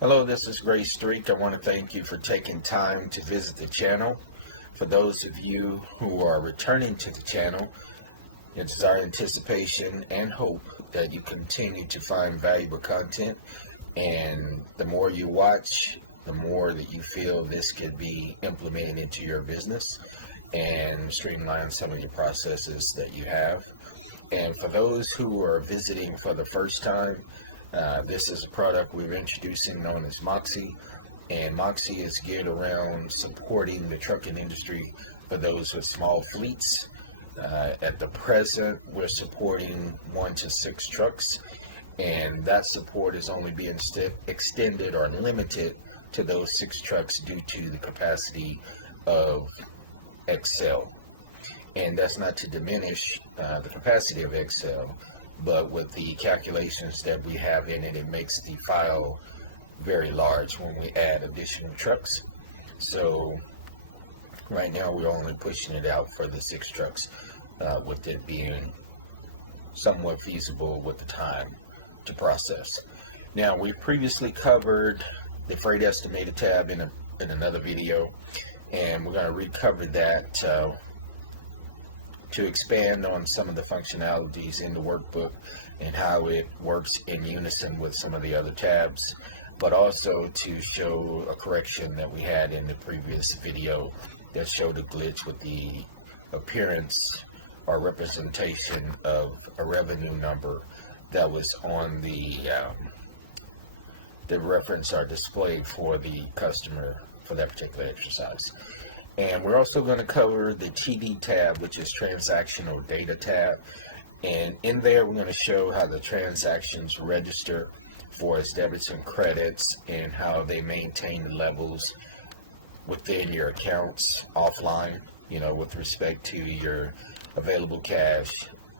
Hello, this is Gray Streak. I want to thank you for taking time to visit the channel. For those of you who are returning to the channel, it is our anticipation and hope that you continue to find valuable content, and the more you watch, the more that you feel this could be implemented into your business and streamline some of your processes that you have. And for those who are visiting for the first time, this is a product we're introducing known as Moxie, and Moxie is geared around supporting the trucking industry for those with small fleets. At the present, we're supporting 1 to 6 trucks, and that support is only being extended or limited to those 6 trucks due to the capacity of Excel. And that's not to diminish the capacity of Excel, but with the calculations that we have in it, it makes the file very large when we add additional trucks. So right now we're only pushing it out for the 6 trucks, with it being somewhat feasible with the time to process. Now, we previously covered the freight estimator tab in another video, and we're going to recover that to expand on some of the functionalities in the workbook and how it works in unison with some of the other tabs, but also to show a correction that we had in the previous video that showed a glitch with the appearance or representation of a revenue number that was on the reference or display for the customer for that particular exercise. And we're also going to cover the TD tab, which is transactional data tab. And in there, we're going to show how the transactions register for its debits and credits and how they maintain the levels within your accounts offline, with respect to your available cash,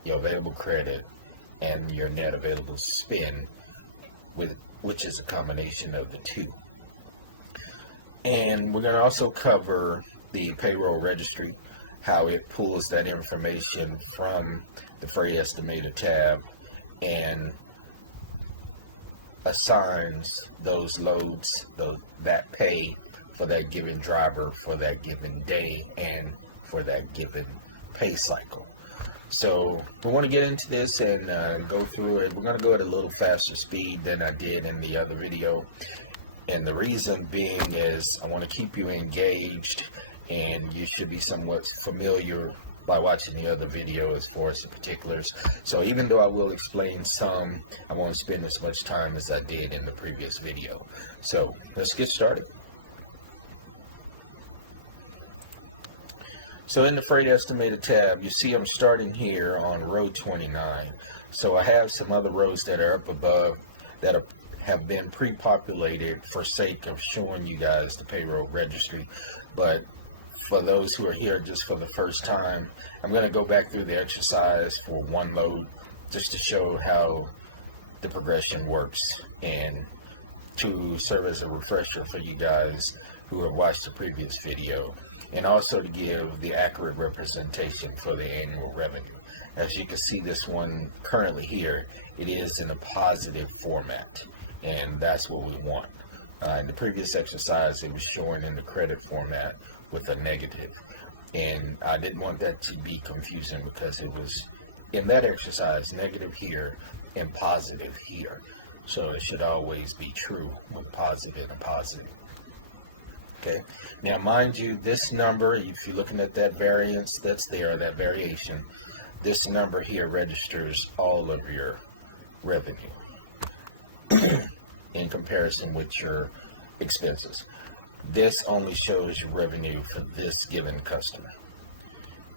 your available credit, and your net available spend, which is a combination of the two. And we're going to also cover the payroll registry, how it pulls that information from the freight estimator tab and assigns those loads, that pay for that given driver for that given day and for that given pay cycle. So we want to get into this and go through it. We're going to go at a little faster speed than I did in the other video. And the reason being is I want to keep you engaged, and you should be somewhat familiar by watching the other video as far as the particulars. So even though I will explain some, I won't spend as much time as I did in the previous video. So let's get started. So in the freight estimator tab, you see I'm starting here on row 29. So I have some other rows that are up above that have been pre-populated for sake of showing you guys the payroll registry. But for those who are here just for the first time, I'm going to go back through the exercise for one load just to show how the progression works and to serve as a refresher for you guys who have watched the previous video, and also to give the accurate representation for the annual revenue. As you can see, this one currently here, it is in a positive format, and that's what we want. In the previous exercise, it was showing in the credit format with a negative, and I didn't want that to be confusing because it was in that exercise negative here and positive here. So it should always be true with positive and positive. Okay, now mind you, this number, if you're looking at that variance that's there, that variation, this number here registers all of your revenue in comparison with your expenses. This only shows your revenue for this given customer.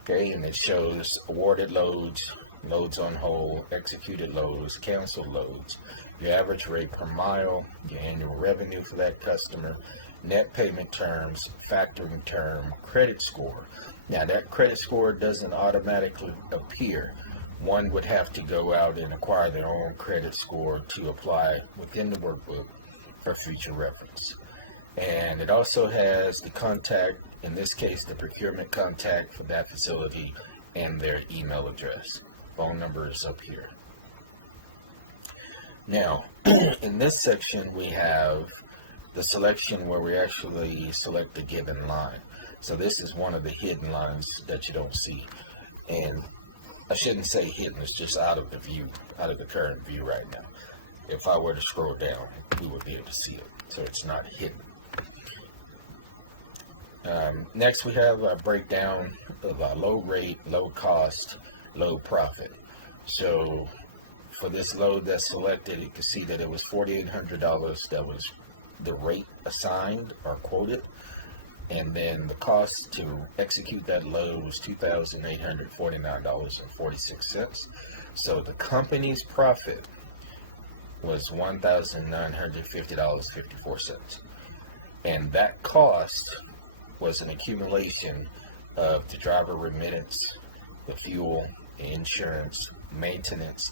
Okay, and it shows awarded loads, loads on hold, executed loads, canceled loads, your average rate per mile, your annual revenue for that customer, net payment terms, factoring term, credit score. Now that credit score doesn't automatically appear. One would have to go out and acquire their own credit score to apply within the workbook for future reference. And it also has the contact, in this case the procurement contact for that facility, and their email address. Phone number is up here. Now, in this section we have the selection where we actually select a given line. So this is one of the hidden lines that you don't see. And I shouldn't say hidden, it's just out of the view, out of the current view right now. If I were to scroll down, we would be able to see it. So it's not hidden. Next, we have a breakdown of low rate, low cost, low profit. So for this load that's selected, you can see that it was $4,800. That was the rate assigned or quoted. And then the cost to execute that load was $2,849.46. So the company's profit was $1,950.54. And that cost was an accumulation of the driver remittance, the fuel, the insurance, maintenance,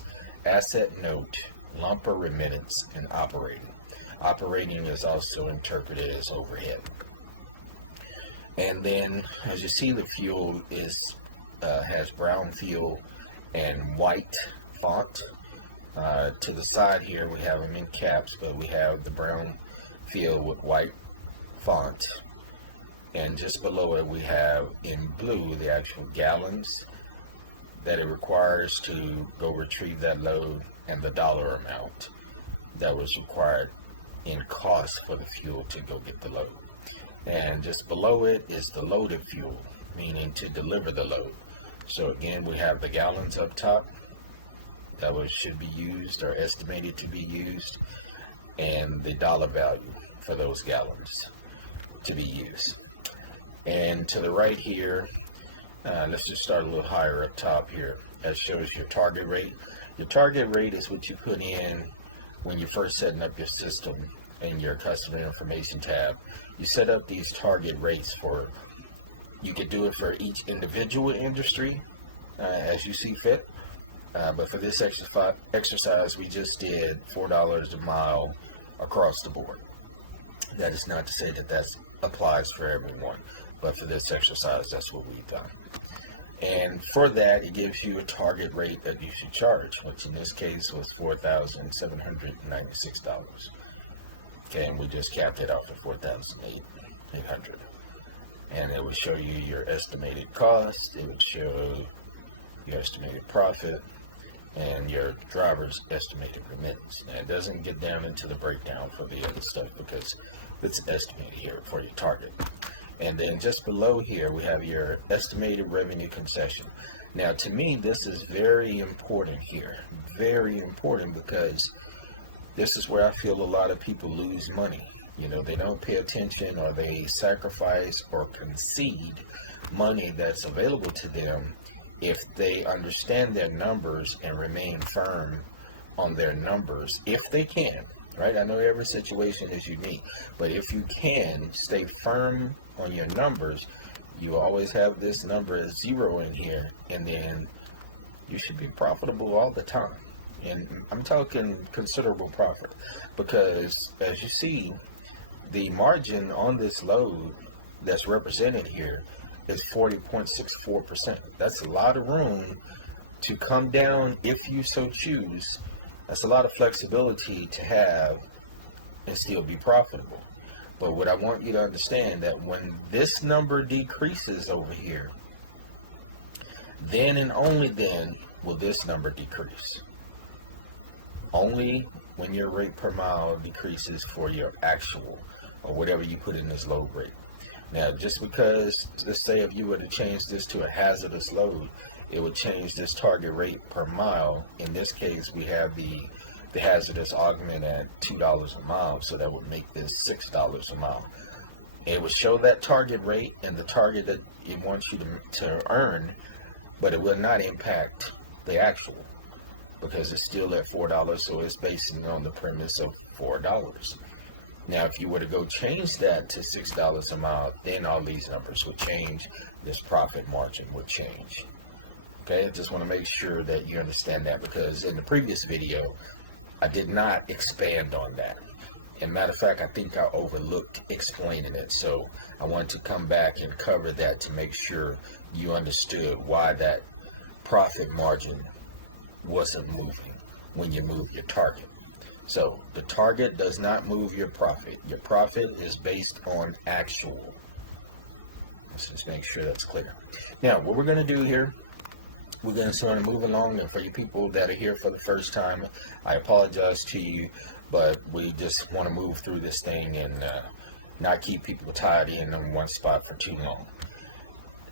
asset note, lumper remittance, and operating. Operating is also interpreted as overhead. And then, as you see, the fuel has brown fuel and white font. To the side here, we have them in caps, but we have the brown fuel with white font. And just below it, we have in blue the actual gallons that it requires to go retrieve that load and the dollar amount that was required in cost for the fuel to go get the load. And just below it is the loaded fuel, meaning to deliver the load. So again, we have the gallons up top that should be used or estimated to be used, and the dollar value for those gallons to be used. And to the right here, let's just start a little higher up top here. That shows your target rate. Your target rate is what you put in when you're first setting up your system in your customer information tab. You set up these target rates you could do it for each individual industry as you see fit. But for this exercise, we just did $4 a mile across the board. That is not to say that applies for everyone, but for this exercise, that's what we've done. And for that, it gives you a target rate that you should charge, which in this case was $4,796. Okay, and we just capped it off at $4,800. And it would show you your estimated cost, it would show your estimated profit, and your driver's estimated remittance. Now, it doesn't get down into the breakdown for the other stuff because it's estimated here for your target. And then just below here, we have your estimated revenue concession. Now, to me, this is very important here. Very important, because this is where I feel a lot of people lose money. You know, they don't pay attention, or they sacrifice or concede money that's available to them if they understand their numbers and remain firm on their numbers, if they can, right? I know every situation is unique, but if you can stay firm on your numbers, you always have this number as 0 in here, and then you should be profitable all the time. And I'm talking considerable profit, because as you see, the margin on this load that's represented here is 40.64%. That's a lot of room to come down if you so choose. That's a lot of flexibility to have and still be profitable. But what I want you to understand, that when this number decreases over here, then and only then will this number decrease. Only when your rate per mile decreases for your actual, or whatever you put in this load rate. Now, just because, let's say if you were to change this to a hazardous load, it would change this target rate per mile. In this case, we have the hazardous augment at $2 a mile, so that would make this $6 a mile. It would show that target rate and the target that it wants you to earn, but it will not impact the actual, because it's still at $4, so it's based on the premise of $4. Now, if you were to go change that to $6 a mile, then all these numbers would change. This profit margin would change. Okay, I just want to make sure that you understand that, because in the previous video, I did not expand on that. And matter of fact, I think I overlooked explaining it. So I wanted to come back and cover that to make sure you understood why that profit margin wasn't moving when you move your target. So the target does not move your profit. Your profit is based on actual. Let's just make sure that's clear. Now, what we're going to do here, we're going to sort of move along. And for you people that are here for the first time, I apologize to you, but we just want to move through this thing and not keep people tied in one spot for too long.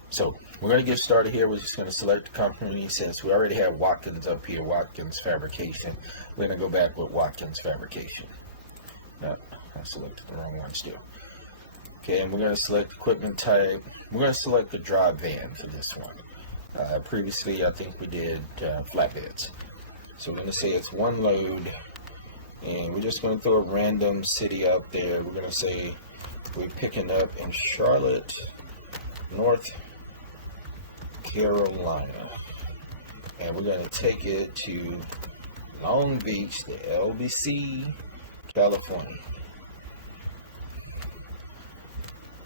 So we're going to get started here. We're just going to select the company. Since we already have Watkins up here, Watkins Fabrication, we're going to go back with Watkins Fabrication. No, I selected the wrong one still. Okay, and we're going to select equipment type. We're going to select the dry van for this one. Previously, I think we did flatbeds. So we're going to say it's one load, and we're just going to throw a random city out there. We're going to say we're picking up in Charlotte, North Carolina, and we're going to take it to Long Beach, the LBC, California.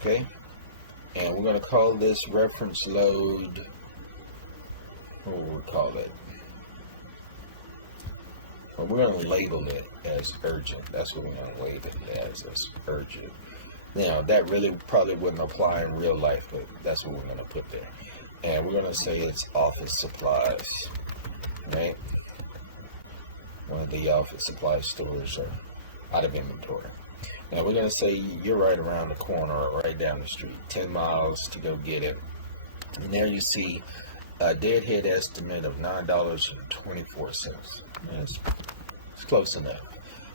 Okay, and we're going to call this reference load, what will we call it? Well, we're going to label it as urgent. That's what we're going to label it as urgent. Now, that really probably wouldn't apply in real life, but that's what we're going to put there. And we're going to say it's office supplies, right? One of the office supply stores are out of inventory. Now, we're going to say you're right around the corner or right down the street, 10 miles to go get it. And there you see a deadhead estimate of $9.24. It's close enough.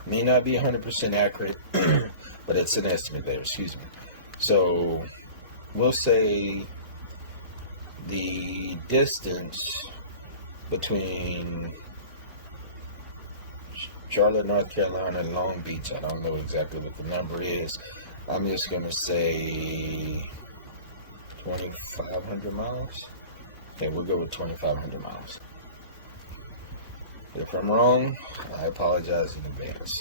May not be 100% accurate, but it's an estimate there, excuse me. So we'll say the distance between Charlotte, North Carolina, and Long Beach, I don't know exactly what the number is. I'm just going to say 2,500 miles. Okay, we'll go with 2,500 miles. If I'm wrong, I apologize in advance.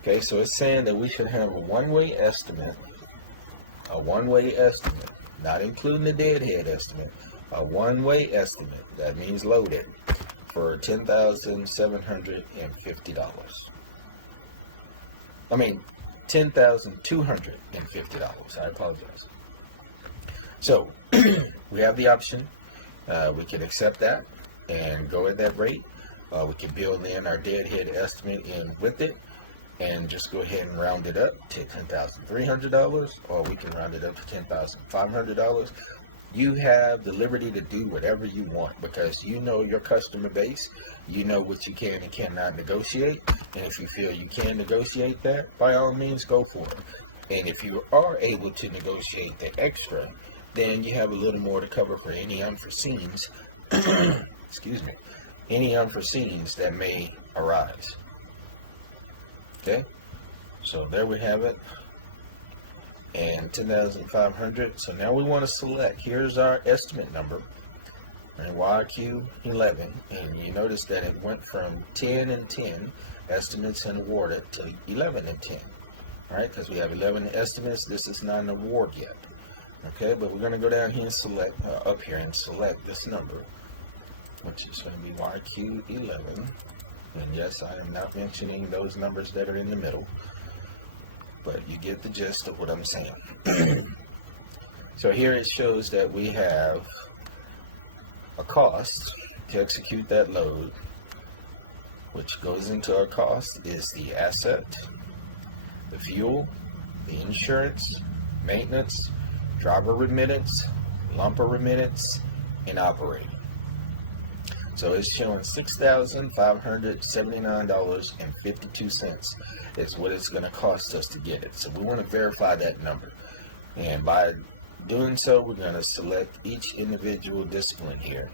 Okay, so it's saying that we should have a one-way estimate, not including the deadhead estimate, a one-way estimate, that means loaded, for $10,750. I mean, $10,250. I apologize. So, we have the option. We can accept that and go at that rate. We can build in our deadhead estimate in with it and just go ahead and round it up to $10,300, or we can round it up to $10,500. You have the liberty to do whatever you want because you know your customer base, you know what you can and cannot negotiate, and if you feel you can negotiate that, by all means go for it. And if you are able to negotiate the extra, then you have a little more to cover for any unforeseens, excuse me, any unforeseens that may arise. Okay, so there we have it, and 10,500. So now we want to select, here's our estimate number, and YQ11, and you notice that it went from 10 and 10 estimates and awarded to 11 and 10, all right, because we have 11 estimates. This is not an award yet. Okay, but we're going to go down here and select, up here and select this number, which is going to be YQ11. And yes, I am not mentioning those numbers that are in the middle, but you get the gist of what I'm saying. So here it shows that we have a cost to execute that load, which goes into our cost is the asset, the fuel, the insurance, maintenance, driver remittance, lumper remittance, and operating. So it's showing $6,579.52 is what it's going to cost us to get it. So we want to verify that number. And by doing so, we're going to select each individual discipline here.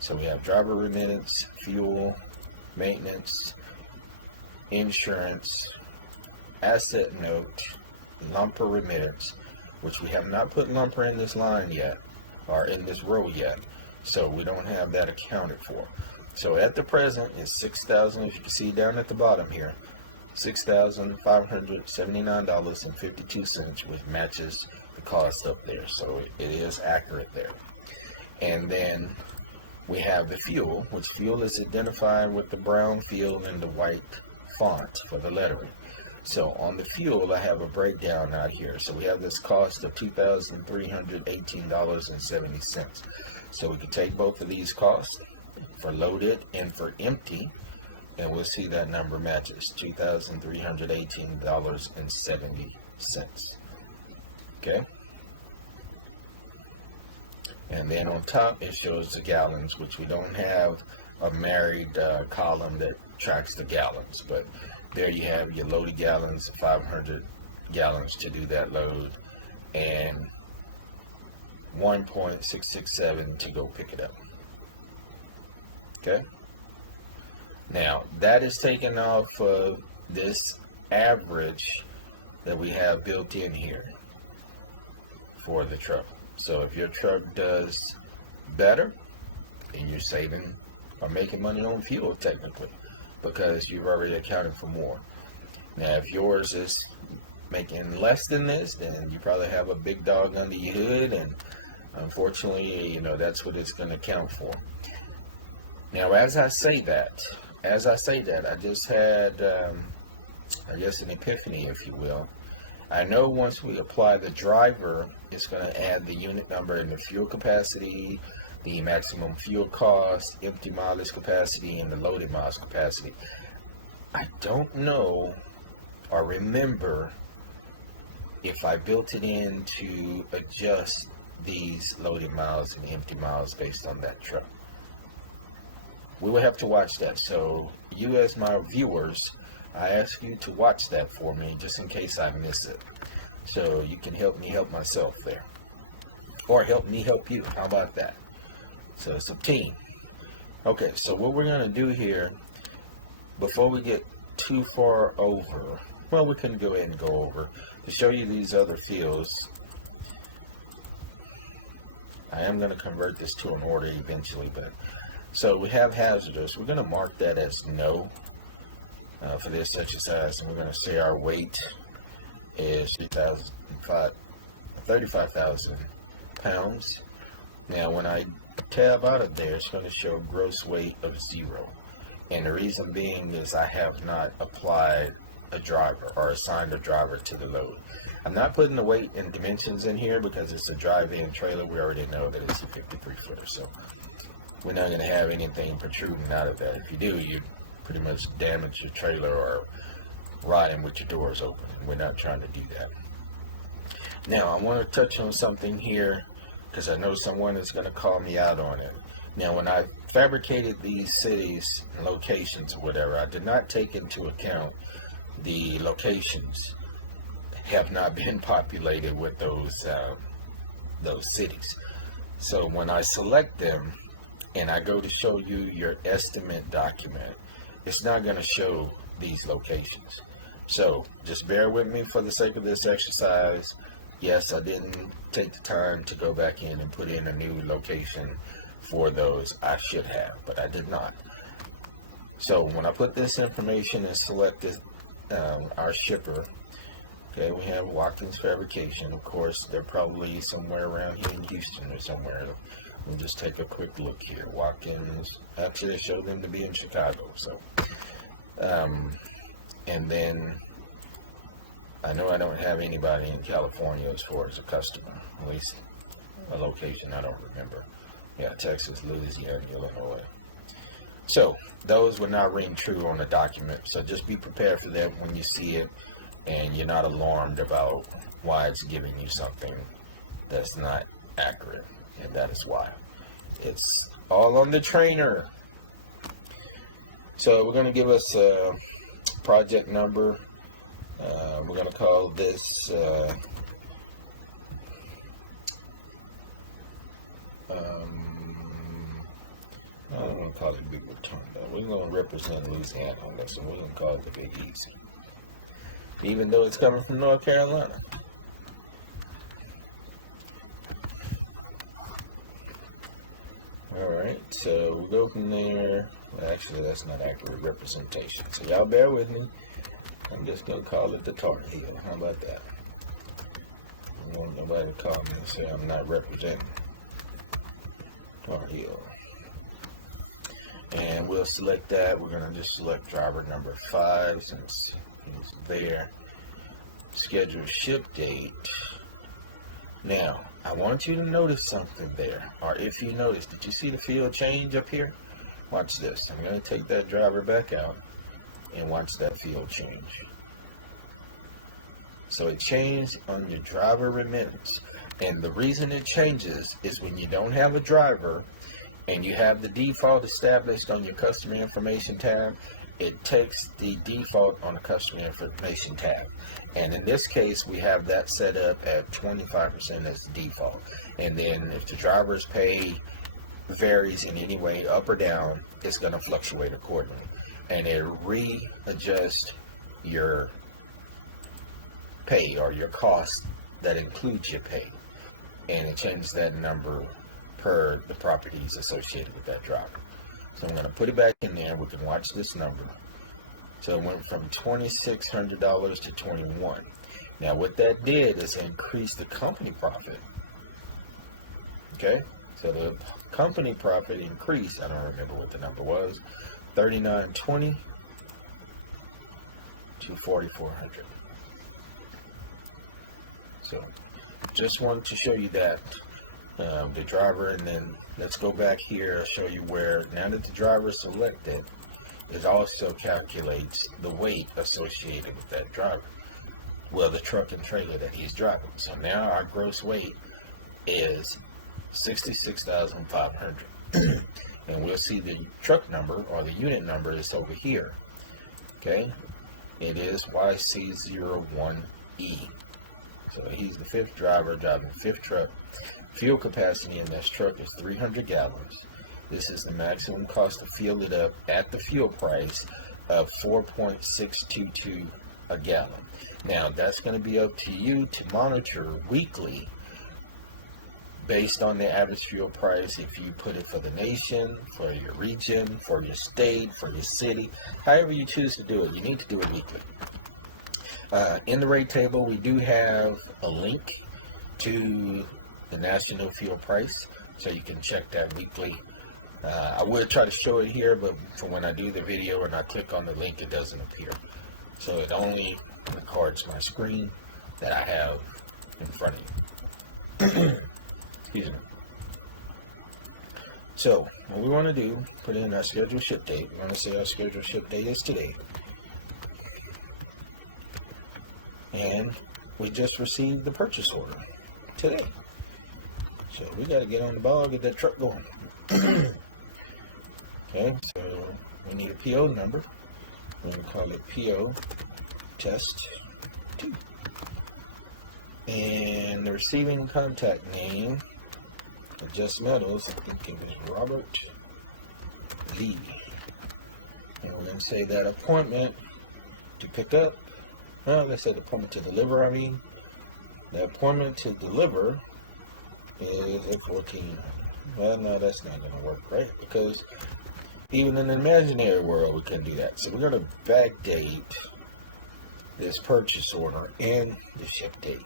So we have driver remittance, fuel, maintenance, insurance, asset note, lumper remittance, which we have not put lumper in this line yet, or in this row yet. So we don't have that accounted for. So at the present, it's $6,000, as you can see down at the bottom here, $6,579.52, which matches the cost up there. So it is accurate there. And then we have the fuel, which fuel is identified with the brown field and the white font for the lettering. So on the fuel, I have a breakdown out here. So we have this cost of $2,318.70. So we can take both of these costs for loaded and for empty, and we'll see that number matches $2,318.70. Okay. And then on top, it shows the gallons, which we don't have a married column that tracks the gallons. But there you have your loaded gallons, 500 gallons to do that load, and 1.667 to go pick it up. Okay. Now, that is taken off of this average that we have built in here for the truck. So if your truck does better, then you're saving or making money on fuel technically, because you've already accounted for more. Now, if yours is making less than this, then you probably have a big dog under your hood, and unfortunately, you know, that's what it's going to count for. Now, as I say that, I just had, I guess, an epiphany, if you will. I know once we apply the driver, it's going to add the unit number and the fuel capacity, the maximum fuel cost, empty mileage capacity, and the loaded miles capacity. I don't know or remember if I built it in to adjust these loaded miles and empty miles based on that truck. We will have to watch that. So you, as my viewers, I ask you to watch that for me just in case I miss it. So you can help me help myself there. Or help me help you. How about that? So it's a team. Okay, so what we're going to do here, before we get too far over, well, we can go ahead and go over to show you these other fields. I am going to convert this to an order eventually, but so we have hazardous. We're going to mark that as no for this exercise, and we're going to say our weight is 35,000 pounds. Now, when I tab out of there, it's going to show gross weight of 0. And the reason being is I have not applied a driver or assigned a driver to the load. I'm not putting the weight and dimensions in here because it's a drive-in trailer. We already know that it's a 53-footer, so we're not going to have anything protruding out of that. If you do, you pretty much damage your trailer or riding with your doors open. We're not trying to do that. Now, I want to touch on something here because I know someone is going to call me out on it. Now, when I fabricated these cities and locations or whatever, I did not take into account the locations have not been populated with those cities. So when I select them and I go to show you your estimate document, it's not going to show these locations. So just bear with me for the sake of this exercise. Yes, I didn't take the time to go back in and put in a new location for those. I should have, but I did not. So when I put this information and select this, our shipper, okay, we have Watkins Fabrication. Of course, they're probably somewhere around here in Houston or somewhere. We'll just take a quick look here. Watkins, actually, I showed them to be in Chicago. So, and then I know I don't have anybody in California as far as a customer, at least a location I don't remember. Yeah, Texas, Louisiana, Illinois. So those would not ring true on the document. So just be prepared for that when you see it, and you're not alarmed about why it's giving you something that's not accurate. And that is why. It's all on the trainer. So we're going to give us a project number. We're going to call this I don't want to call it Big Rotunda. We're going to represent Louisiana on this, and we're going to call it the Big Easy, even though it's coming from North Carolina. Alright, so we'll go from there. Well, actually, that's not accurate representation. So y'all bear with me. I'm just going to call it the Tar Heel. How about that? I don't want nobody to call me and say I'm not representing Tar Heel. And we'll select that. We're going to just select driver number 5 since he's there. Schedule ship date. Now, I want you to notice something there. Or if you notice, did you see the field change up here? Watch this. I'm going to take that driver back out and watch that field change. So it changed on your driver remittance. And the reason it changes is when you don't have a driver and you have the default established on your customer information tab, it takes the default on the customer information tab. And in this case, we have that set up at 25% as the default. And then if the driver's pay varies in any way, up or down, it's going to fluctuate accordingly. And it readjusts your pay or your cost that includes your pay. And it changes that number per the properties associated with that driver. So I'm going to put it back in there. We can watch this number. So it went from $2,600 to $21,000. Now what that did is increase the company profit. Okay, so the company profit increased. I don't remember what the number was. $3,920 to $4,400. So just wanted to show you that. The driver, and then let's go back here. I'll show you where, now that the driver is selected, it also calculates the weight associated with that driver. Well, the truck and trailer that he's driving. So now our gross weight is 66,500. And we'll see the truck number or the unit number is over here. Okay, it is YC01E. So he's the 5th driver driving the 5th truck. Fuel capacity in this truck is 300 gallons. This is the maximum cost to fill it up at the fuel price of $4.622 a gallon. Now that's going to be up to you to monitor weekly based on the average fuel price. If you put it for the nation, for your region, for your state, for your city, however you choose to do it, you need to do it weekly. In the rate table, we do have a link to the national fuel price, so you can check that weekly. I would try to show it here, but for when I do the video and I click on the link, it doesn't appear. So it only records my screen that I have in front of you. Excuse me. So what we want to do, put in our scheduled ship date. We want to say our scheduled ship date is today. And we just received the purchase order today. So we got to get on the ball, get that truck going. Okay, so we need a PO number. We're going to call it PO Test 2. And the receiving contact name, Just Metals, I think it was Robert Lee. And we're going to say that appointment to pick up. Well, let's say the appointment to deliver, The appointment to deliver is at 14. Well, no, that's not going to work, right? Because even in the imaginary world, we couldn't do that. So we're going to backdate this purchase order and the ship date.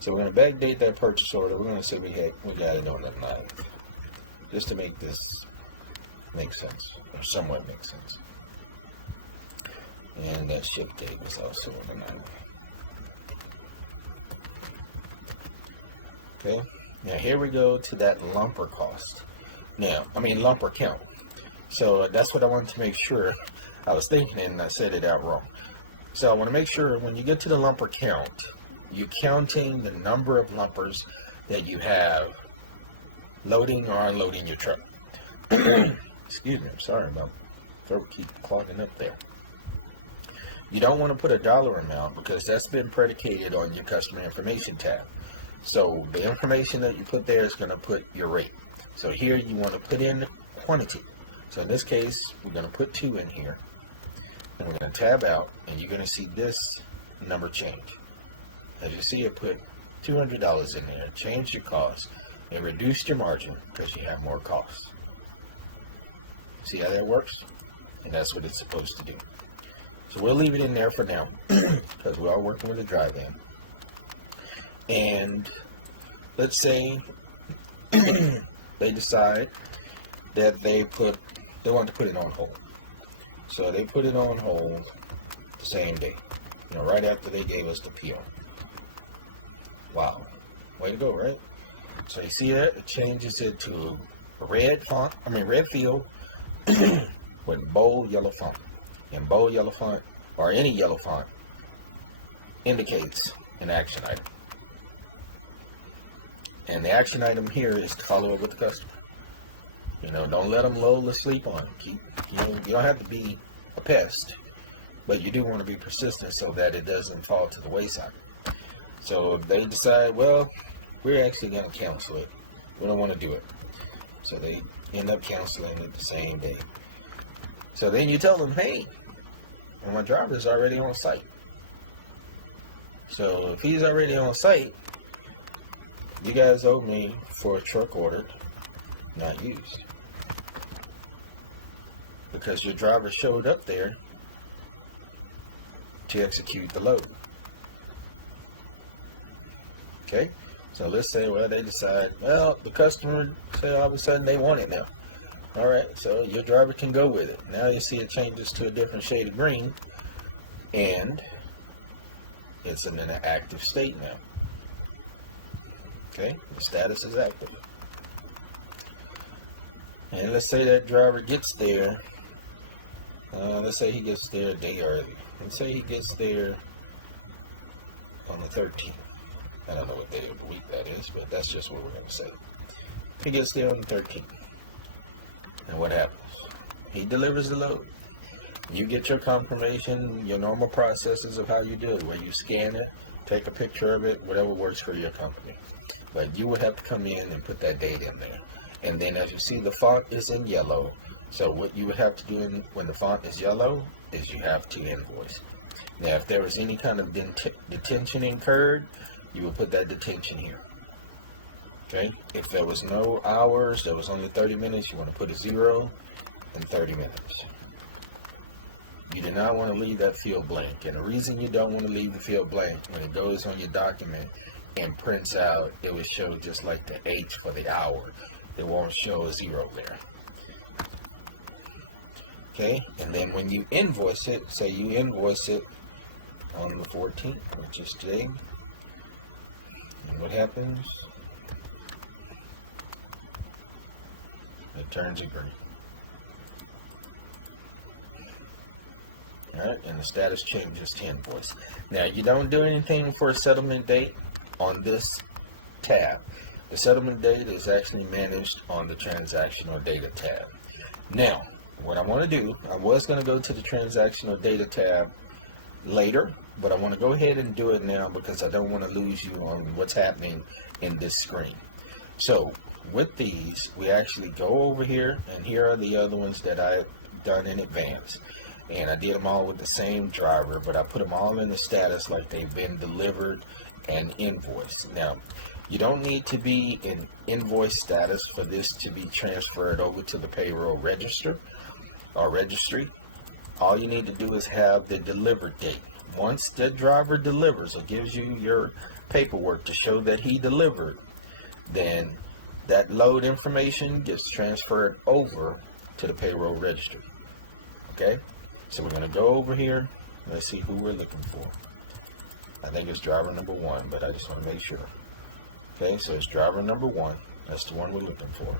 So we're going to backdate that purchase order. We're going to say we got it on the 9th. Just to make this make sense, or somewhat make sense. And that ship date was also on the 9th. Okay, now here we go to that lumper cost. Lumper count. So that's what I wanted to make sure. I was thinking it and I said it out wrong. So I want to make sure when you get to the lumper count, you're counting the number of lumpers that you have loading or unloading your truck. Excuse me, I'm sorry about throat keep clogging up there. You don't want to put a dollar amount because that's been predicated on your customer information tab. So the information that you put there is going to put your rate. So here you want to put in quantity. So in this case, we're going to put 2 in here. And we're going to tab out, and you're going to see this number change. As you see, it put $200 in there, changed your cost, and reduced your margin because you have more costs. See how that works? And that's what it's supposed to do. So we'll leave it in there for now because we are working with a drive-in. And let's say they decide that they want to put it on hold. So they put it on hold the same day, right after they gave us the PO. Wow, way to go, right? So you see that? It changes it to a red field with bold yellow font. And bold yellow font, or any yellow font, indicates an action item. And the action item here is to follow up with the customer. Don't let them lull to sleep on it. You don't have to be a pest, but you do want to be persistent so that it doesn't fall to the wayside. So if they decide, well, we're actually going to cancel it, we don't want to do it, so they end up canceling it the same day. So then you tell them, hey, well, my driver's already on site. So if he's already on site, you guys owe me for a truck ordered, not used, because your driver showed up there to execute the load. Okay, so let's say, well, they decide, well, the customer say all of a sudden they want it now. All right, so your driver can go with it. Now you see it changes to a different shade of green, and it's in an active state now. Okay, the status is active. And let's say that driver gets there. Let's say he gets there a day early. Let's say he gets there on the 13th. I don't know what day of the week that is, but that's just what we're going to say. He gets there on the 13th. And what happens? He delivers the load. You get your confirmation, your normal processes of how you do it, where you scan it, take a picture of it, whatever works for your company. But you would have to come in and put that date in there. And then as you see, the font is in yellow. So what you would have to do when the font is yellow is you have to invoice. Now, if there was any kind of detention incurred, you would put that detention here. Okay? If there was no hours, there was only 30 minutes, you want to put a 0 and 30 minutes. You do not want to leave that field blank. And the reason you don't want to leave the field blank, when it goes on your document and prints out, it will show just like the H for the hour. It won't show a 0 there. Okay? And then when you invoice it, say you invoice it on the 14th, which is today. And what happens? It turns it green. Alright, and the status changes to invoice. Now, you don't do anything for a settlement date on this tab. The settlement date is actually managed on the transactional data tab. Now, what I want to do, I was going to go to the transactional data tab later, but I want to go ahead and do it now because I don't want to lose you on what's happening in this screen. So with these, we actually go over here, and here are the other ones that I've done in advance. And I did them all with the same driver, but I put them all in the status like they've been delivered and invoiced. Now, you don't need to be in invoice status for this to be transferred over to the payroll register or registry. All you need to do is have the delivered date. Once the driver delivers or gives you your paperwork to show that he delivered, then that load information gets transferred over to the payroll registry. Okay? So we're going to go over here. Let's see who we're looking for. I think it's driver number 1, but I just want to make sure. Okay, so it's driver number 1. That's the one we're looking for.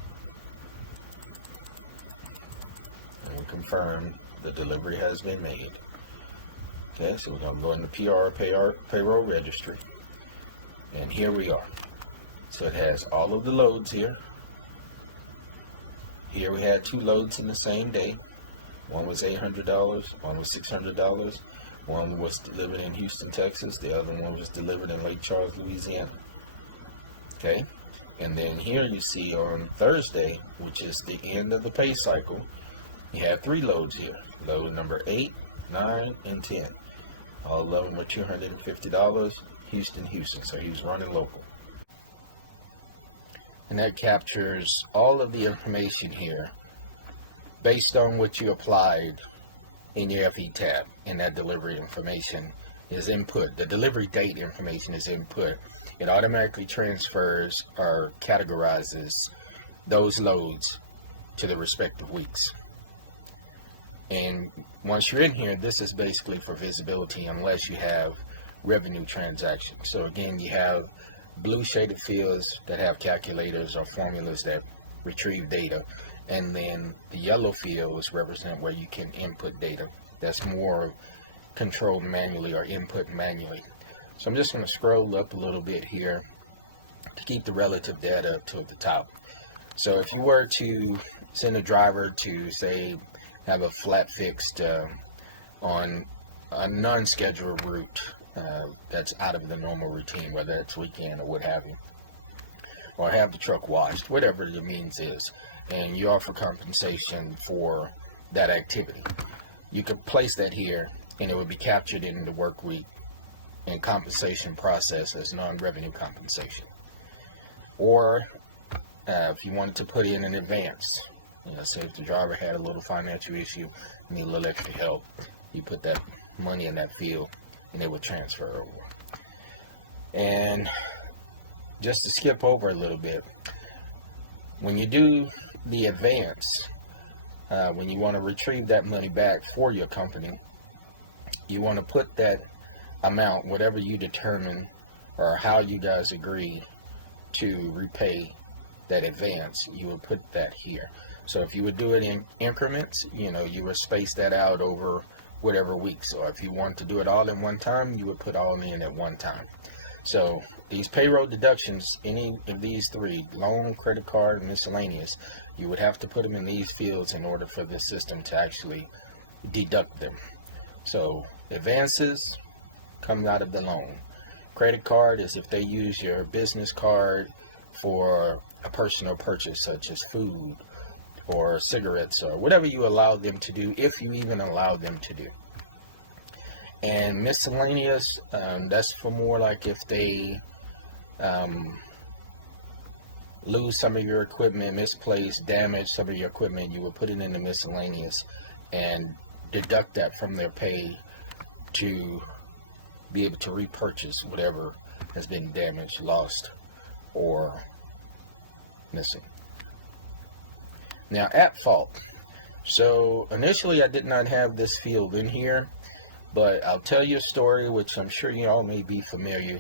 And we confirm the delivery has been made. Okay, so we're going to go into payroll registry. And here we are. So it has all of the loads here. Here we had 2 loads in the same day. One was $800, one was $600. One was delivered in Houston, Texas. The other one was delivered in Lake Charles, Louisiana. Okay, and then here you see on Thursday, which is the end of the pay cycle, you have 3 loads here. Load number 8, 9, and 10. All of them were $250. Houston. So he was running local. And that captures all of the information here based on what you applied in your FE tab. And that delivery information is input. The delivery date information is input. It automatically transfers or categorizes those loads to the respective weeks. And once you're in here, this is basically for visibility unless you have revenue transactions. So again, you have blue shaded fields that have calculators or formulas that retrieve data, and then the yellow fields represent where you can input data that's more controlled manually or input manually. So I'm just going to scroll up a little bit here to keep the relative data up to the top. So if you were to send a driver to, say, have a flat fixed on a non-scheduled route that's out of the normal routine, whether it's weekend or what have you, or have the truck washed, whatever the means is, and you offer compensation for that activity, you could place that here and it would be captured in the work week and compensation process as non-revenue compensation. Or if you wanted to put in an advance, say if the driver had a little financial issue, need a little extra help, you put that money in that field and it would transfer over. And just to skip over a little bit, when you do the advance, when you want to retrieve that money back for your company, you want to put that amount, whatever you determine or how you guys agree to repay that advance, you would put that here. So if you would do it in increments, you would space that out over whatever weeks. Or if you want to do it all in one time, you would put all in at one time. So these payroll deductions, any of these three, loan, credit card, and miscellaneous, you would have to put them in these fields in order for the system to actually deduct them. So advances come out of the loan. Credit card is if they use your business card for a personal purchase such as food or cigarettes or whatever you allow them to do, if you even allow them to do. And miscellaneous, that's for more like if they lose some of your equipment, misplaced, damage some of your equipment, you would put it in the miscellaneous and deduct that from their pay to be able to repurchase whatever has been damaged, lost, or missing. Now, at fault. So initially I did not have this field in here, but I'll tell you a story which I'm sure you all may be familiar.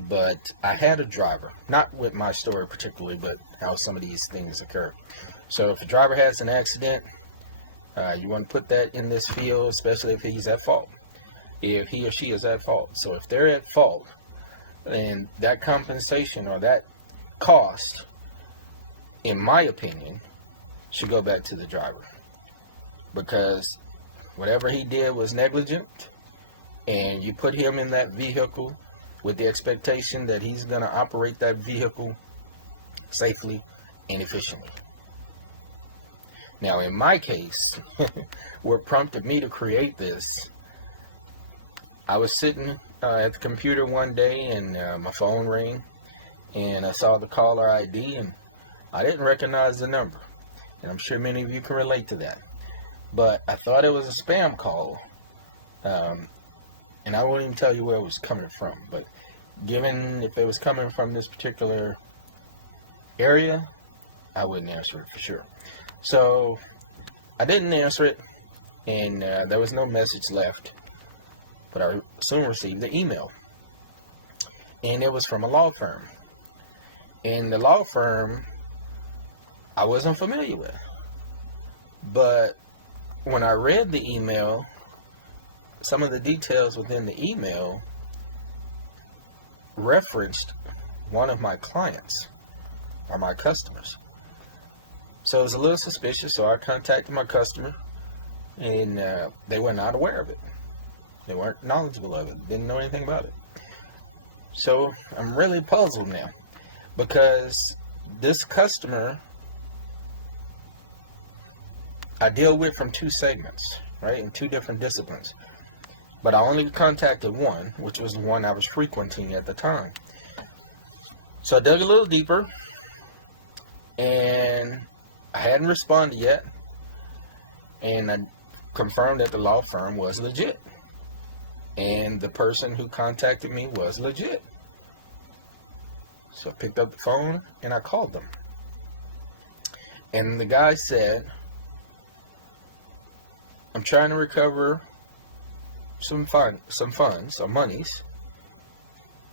But I had a driver, not with my story particularly, but how some of these things occur. So if a driver has an accident, you want to put that in this field, especially if he's at fault, if he or she is at fault. So if they're at fault, then that compensation or that cost, in my opinion, should go back to the driver, because whatever he did was negligent, and you put him in that vehicle with the expectation that he's going to operate that vehicle safely and efficiently. Now, in my case, what prompted me to create this, I was sitting at the computer one day and my phone rang, and I saw the caller ID, and I didn't recognize the number. And I'm sure many of you can relate to that. But I thought it was a spam call. And I won't even tell you where it was coming from. But given if it was coming from this particular area, I wouldn't answer it for sure. So I didn't answer it, and there was no message left. But I soon received the email. And it was from a law firm. And the law firm I wasn't familiar with. But when I read the email, some of the details within the email referenced one of my clients or my customers. So it was a little suspicious, so I contacted my customer, and they were not aware of it. They weren't knowledgeable of it, didn't know anything about it. So I'm really puzzled now, because this customer I deal with from two segments, right, in two different disciplines. But I only contacted one, which was the one I was frequenting at the time. So I dug a little deeper, and I hadn't responded yet, and I confirmed that the law firm was legit, and the person who contacted me was legit. So I picked up the phone and I called them. And the guy said, I'm trying to recover some funds or monies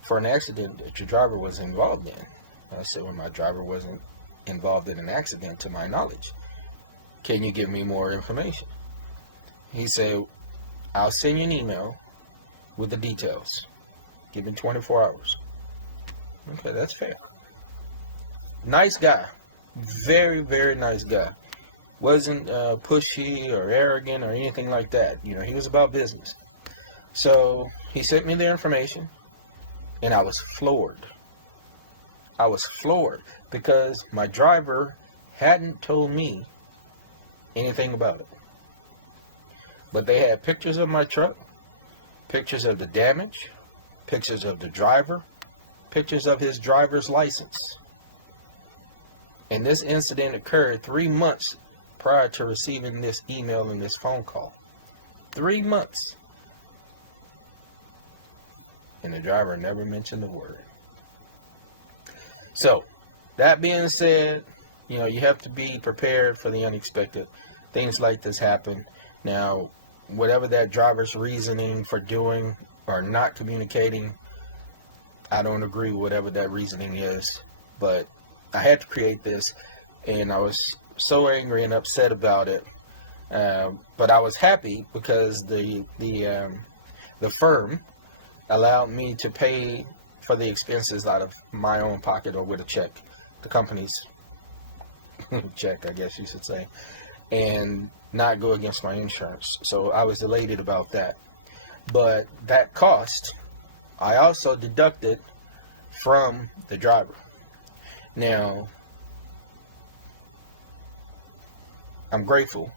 for an accident that your driver was involved in. I said, well, my driver wasn't involved in an accident to my knowledge. Can you give me more information? He said, I'll send you an email with the details. Give me 24 hours. Okay, that's fair. Nice guy. Very, very nice guy. Wasn't pushy or arrogant or anything like that. You know, he was about business. So he sent me the information, and I was floored. I was floored because my driver hadn't told me anything about it. But they had pictures of my truck, pictures of the damage, pictures of the driver, pictures of his driver's license. And this incident occurred 3 months prior to receiving this email and this phone call. 3 months. And the driver never mentioned a word. So, that being said, you know, you have to be prepared for the unexpected. Things like this happen. Now, whatever that driver's reasoning for doing or not communicating, I don't agree with whatever that reasoning is. But I had to create this, and I was so angry and upset about it. But I was happy because the firm allowed me to pay for the expenses out of my own pocket or with a check, the company's check, I guess you should say, and not go against my insurance. So I was elated about that. But that cost, I also deducted from the driver. Now, I'm grateful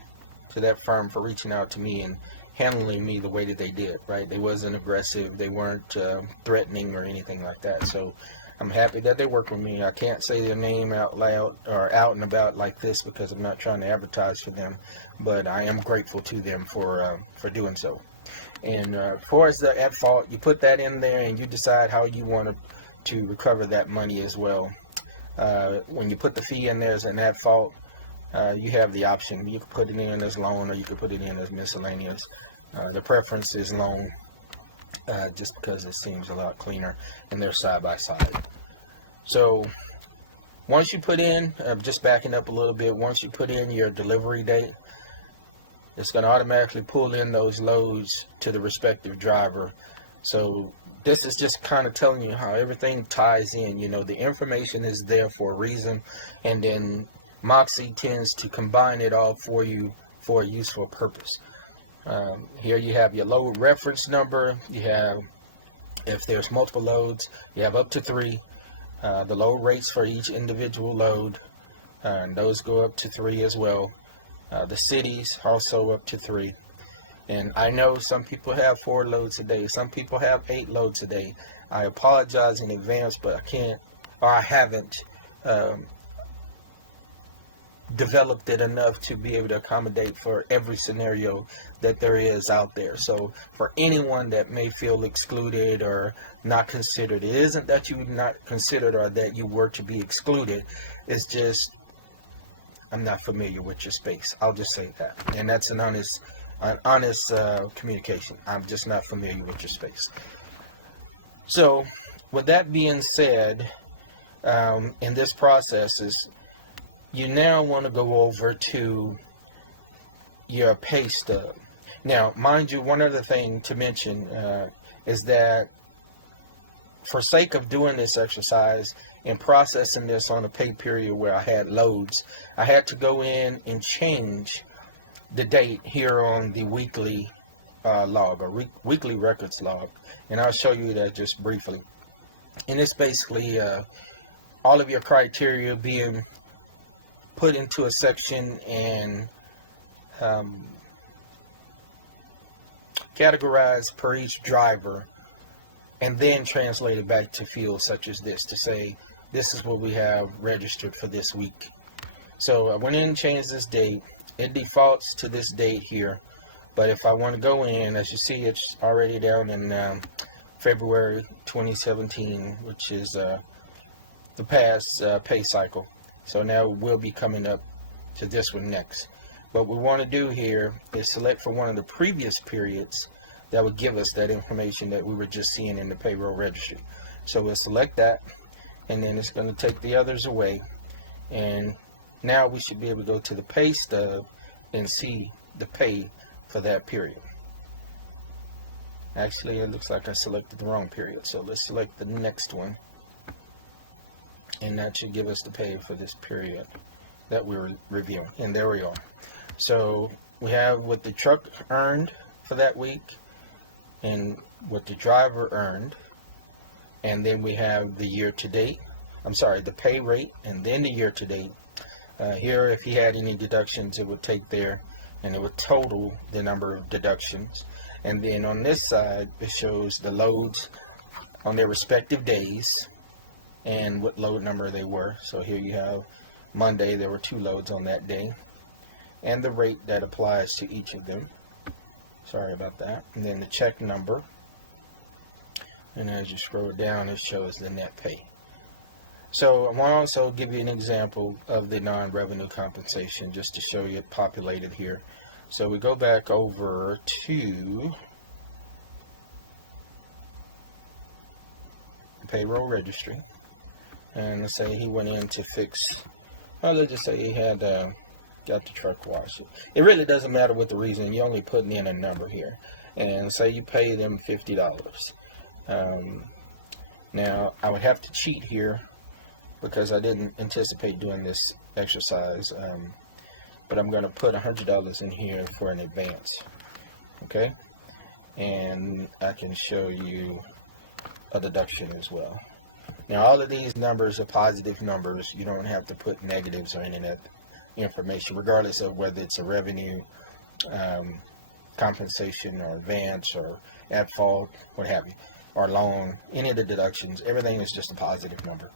to that firm for reaching out to me and handling me the way that they did, right? They wasn't aggressive. They weren't threatening or anything like that. So I'm happy that they worked with me. I can't say their name out loud or out and about like this because I'm not trying to advertise for them, but I am grateful to them for doing so. And as far as the at fault, you put that in there and you decide how you want to recover that money as well. When you put the fee in there as an at fault, you have the option. You can put it in as loan or you can put it in as miscellaneous. The preference is loan, just because it seems a lot cleaner and they're side by side. So once you put in, just backing up a little bit, once you put in your delivery date, it's going to automatically pull in those loads to the respective driver. So this is just kind of telling you how everything ties in. You know, the information is there for a reason, and then Moxie tends to combine it all for you for a useful purpose. Here you have your load reference number. You have, if there's multiple loads, you have up to 3. The load rates for each individual load, and those go up to 3 as well. The cities also up to 3. And I know some people have 4 loads a day. Some people have 8 loads a day. I apologize in advance, but I can't, or I haven't developed it enough to be able to accommodate for every scenario that there is out there. So for anyone that may feel excluded or not considered, it isn't that you not considered or that you were to be excluded. It's just I'm not familiar with your space. I'll just say that, and that's an honest communication. I'm just not familiar with your space. So with that being said, in this process is you now want to go over to your pay stub. Now, mind you, one other thing to mention is that for sake of doing this exercise and processing this on a pay period where I had loads, I had to go in and change the date here on the weekly log or weekly records log. And I'll show you that just briefly. And it's basically all of your criteria being put into a section and categorized per each driver, and then translated back to fields such as this to say this is what we have registered for this week. So I went in and changed this date. It defaults to this date here, but if I want to go in, as you see, it's already down in February 2017, which is the past pay cycle. So now we'll be coming up to this one next. What we want to do here is select for one of the previous periods that would give us that information that we were just seeing in the payroll registry. So we'll select that, and then it's going to take the others away, and now we should be able to go to the pay stub and see the pay for that period. Actually, it looks like I selected the wrong period, so let's select the next one, and that should give us the pay for this period that we're reviewing. And there we are. So we have what the truck earned for that week and what the driver earned, and then we have the year to date, the pay rate, and then the year to date. Here, if he had any deductions, it would take there and it would total the number of deductions. And then on this side, it shows the loads on their respective days and what load number they were. So here you have Monday, there were 2 loads on that day, and the rate that applies to each of them. Sorry about that. And then the check number. And as you scroll down, it shows the net pay. So I want to also give you an example of the non-revenue compensation just to show you it populated here. So we go back over to the payroll registry, and let's say he went in to fix, well, let's just say he had got the truck washed. It really doesn't matter what the reason, you're only putting in a number here. And say you pay them $50. Now I would have to cheat here because I didn't anticipate doing this exercise, but I'm going to put $100 in here for an advance. Okay, and I can show you a deduction as well. Now all of these numbers are positive numbers. You don't have to put negatives or any of that information, regardless of whether it's a revenue compensation or advance or at fault, what have you, or loan, any of the deductions. Everything is just a positive number.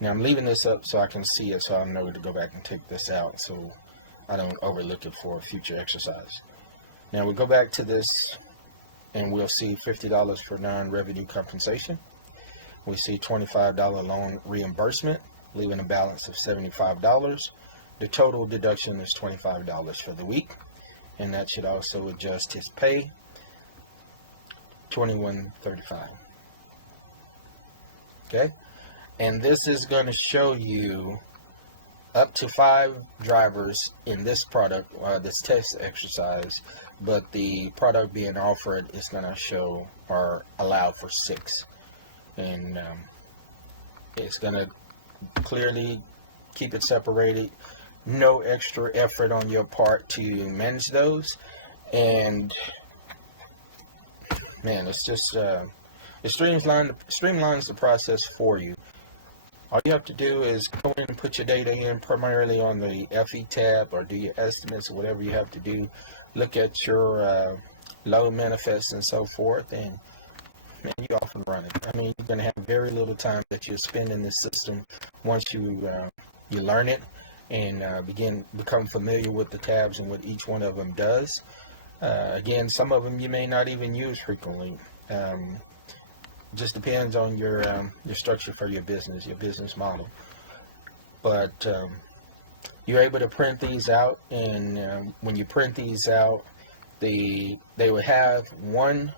Now I'm leaving this up so I can see it, so I know to go back and take this out so I don't overlook it for a future exercise. Now we go back to this and we'll see $50 for non-revenue compensation. We see $25 loan reimbursement, leaving a balance of $75. The total deduction is $25 for the week, and that should also adjust his pay, $21.35. Okay, and this is going to show you up to 5 drivers in this product, this test exercise, but the product being offered is going to show or allow for 6, and it's going to clearly keep it separated. No extra effort on your part to manage those, and man, it's just it streamlines the process for you. All you have to do is go in and put your data in primarily on the FE tab, or do your estimates or whatever you have to do. Look at your load manifests and so forth, and man, you're off and running. I mean, you're going to have very little time that you'll spend in this system once you learn it and become familiar with the tabs and what each one of them does. Again, some of them you may not even use frequently. Just depends on your structure for your business model. But you're able to print these out, and when you print these out, they will have one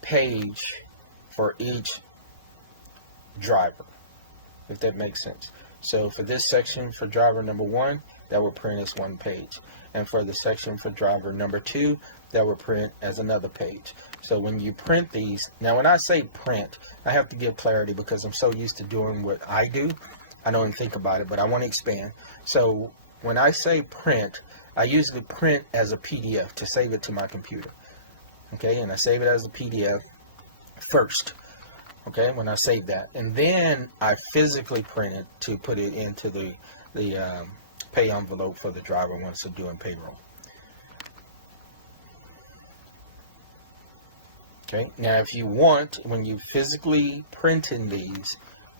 page for each driver, if that makes sense. So for this section for driver number 1, that will print as one page, and for the section for driver number 2, that will print as another page. So when you print these, now when I say print, I have to give clarity because I'm so used to doing what I do, I don't even think about it, but I want to expand. So when I say print, I usually print as a PDF to save it to my computer. Okay, and I save it as a PDF first. Okay, when I save that, and then I physically print it to put it into the pay envelope for the driver once they're doing payroll. Okay, now if you want, when you physically print in these,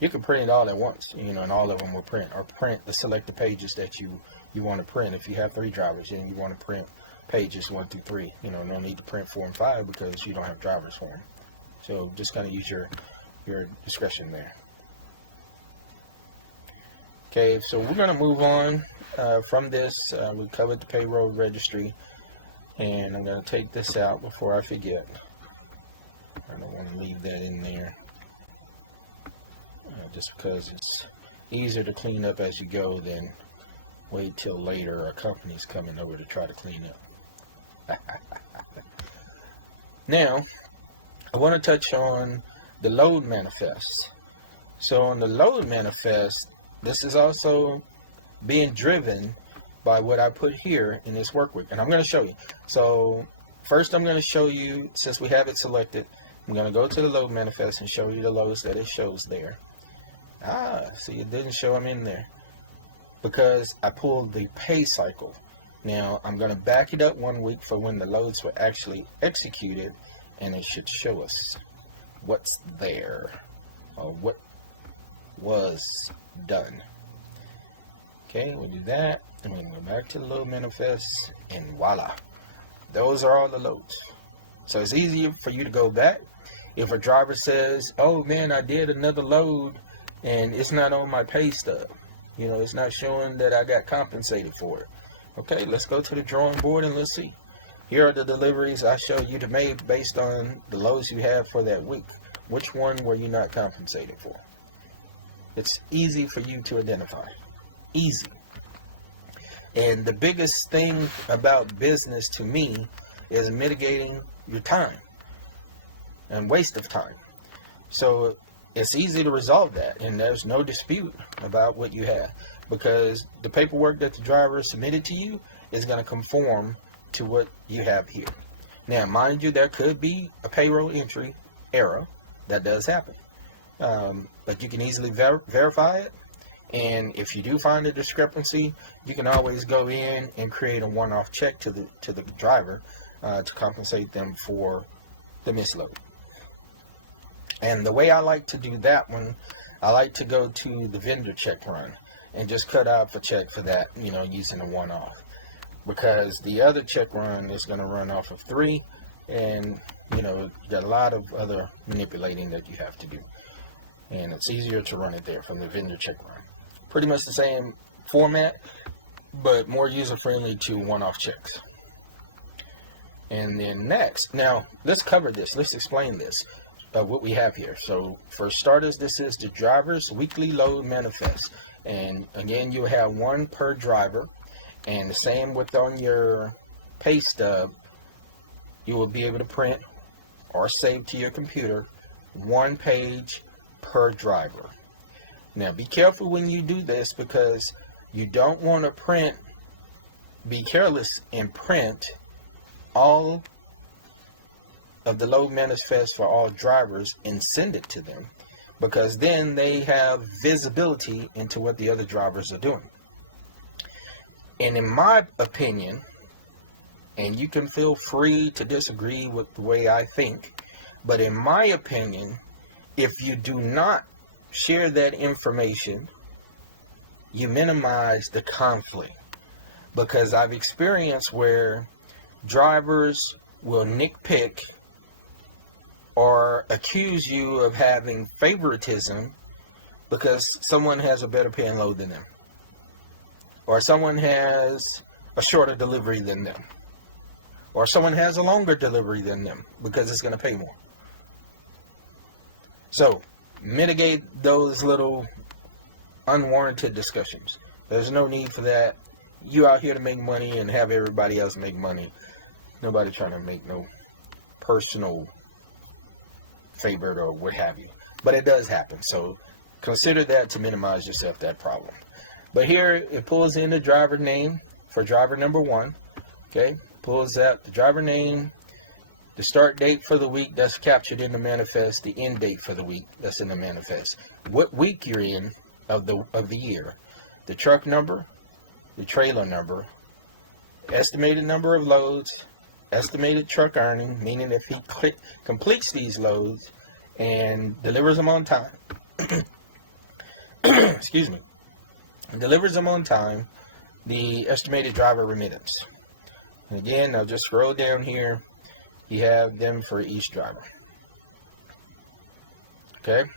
you can print it all at once, and all of them will print, or print the selected pages that you want to print. If you have 3 drivers and you want to print pages 1 through 3, no need to print 4 and 5 because you don't have drivers for them. So just kind of use your discretion there. Okay, so we're going to move on from this. We covered the payroll registry, and I'm going to take this out before I forget. I don't want to leave that in there just because it's easier to clean up as you go than wait till later a company's coming over to try to clean up. Now, I want to touch on the load manifest. So on the load manifest, this is also being driven by what I put here in this workbook, and I'm going to show you. So first I'm going to show you, since we have it selected, I'm going to go to the load manifest and show you the loads that it shows there. See, it didn't show them in there because I pulled the pay cycle. Now I'm going to back it up 1 week for when the loads were actually executed, and it should show us what's there or what was done. Okay, we'll do that, and we'll go back to the load manifest, and voila, those are all the loads. So it's easier for you to go back. If a driver says, oh man, I did another load and it's not on my pay stub, you know, it's not showing that I got compensated for it. Okay, let's go to the drawing board and let's see. Here are the deliveries I showed you to make based on the loads you have for that week. Which one were you not compensated for? It's easy for you to identify. Easy. And the biggest thing about business to me is mitigating your time and waste of time. So it's easy to resolve that, and there's no dispute about what you have, because the paperwork that the driver submitted to you is going to conform to what you have here. Now, mind you, there could be a payroll entry error. That does happen. But you can easily verify it. And if you do find a discrepancy, you can always go in and create a one-off check to the driver to compensate them for the misload. And the way I like to do that one, I like to go to the vendor check run and just cut out the check for that, you know, using a one-off. Because the other check run is going to run off of 3, and, you know, you got a lot of other manipulating that you have to do. And it's easier to run it there from the vendor check run. Pretty much the same format, but more user-friendly to one-off checks. And then next, now let's cover this. Let's explain this, what we have here. So for starters, this is the driver's weekly load manifest. And again, you have one per driver. And the same with on your pay stub, you will be able to print or save to your computer 1 page per driver. Now be careful when you do this, because you don't want to be careless and print all of the load manifest for all drivers and send it to them, because then they have visibility into what the other drivers are doing. And in my opinion, and you can feel free to disagree with the way I think, but in my opinion, if you do not share that information, you minimize the conflict. Because I've experienced where drivers will nitpick or accuse you of having favoritism because someone has a better paying load than them, or someone has a shorter delivery than them, or someone has a longer delivery than them because it's going to pay more. So mitigate those little unwarranted discussions. There's no need for that. You out here to make money and have everybody else make money. Nobody trying to make no personal favorite or what have you. But it does happen. So consider that to minimize yourself that problem. But here it pulls in the driver name for driver number 1. Okay, pulls out the driver name, the start date for the week, that's captured in the manifest, the end date for the week, that's in the manifest, what week you're in of the year, the truck number, the trailer number, estimated number of loads, estimated truck earning, meaning if he completes these loads and delivers them on time, excuse me, delivers them on time, the estimated driver remittance. And again, I'll just scroll down here. You have them for each driver. Okay.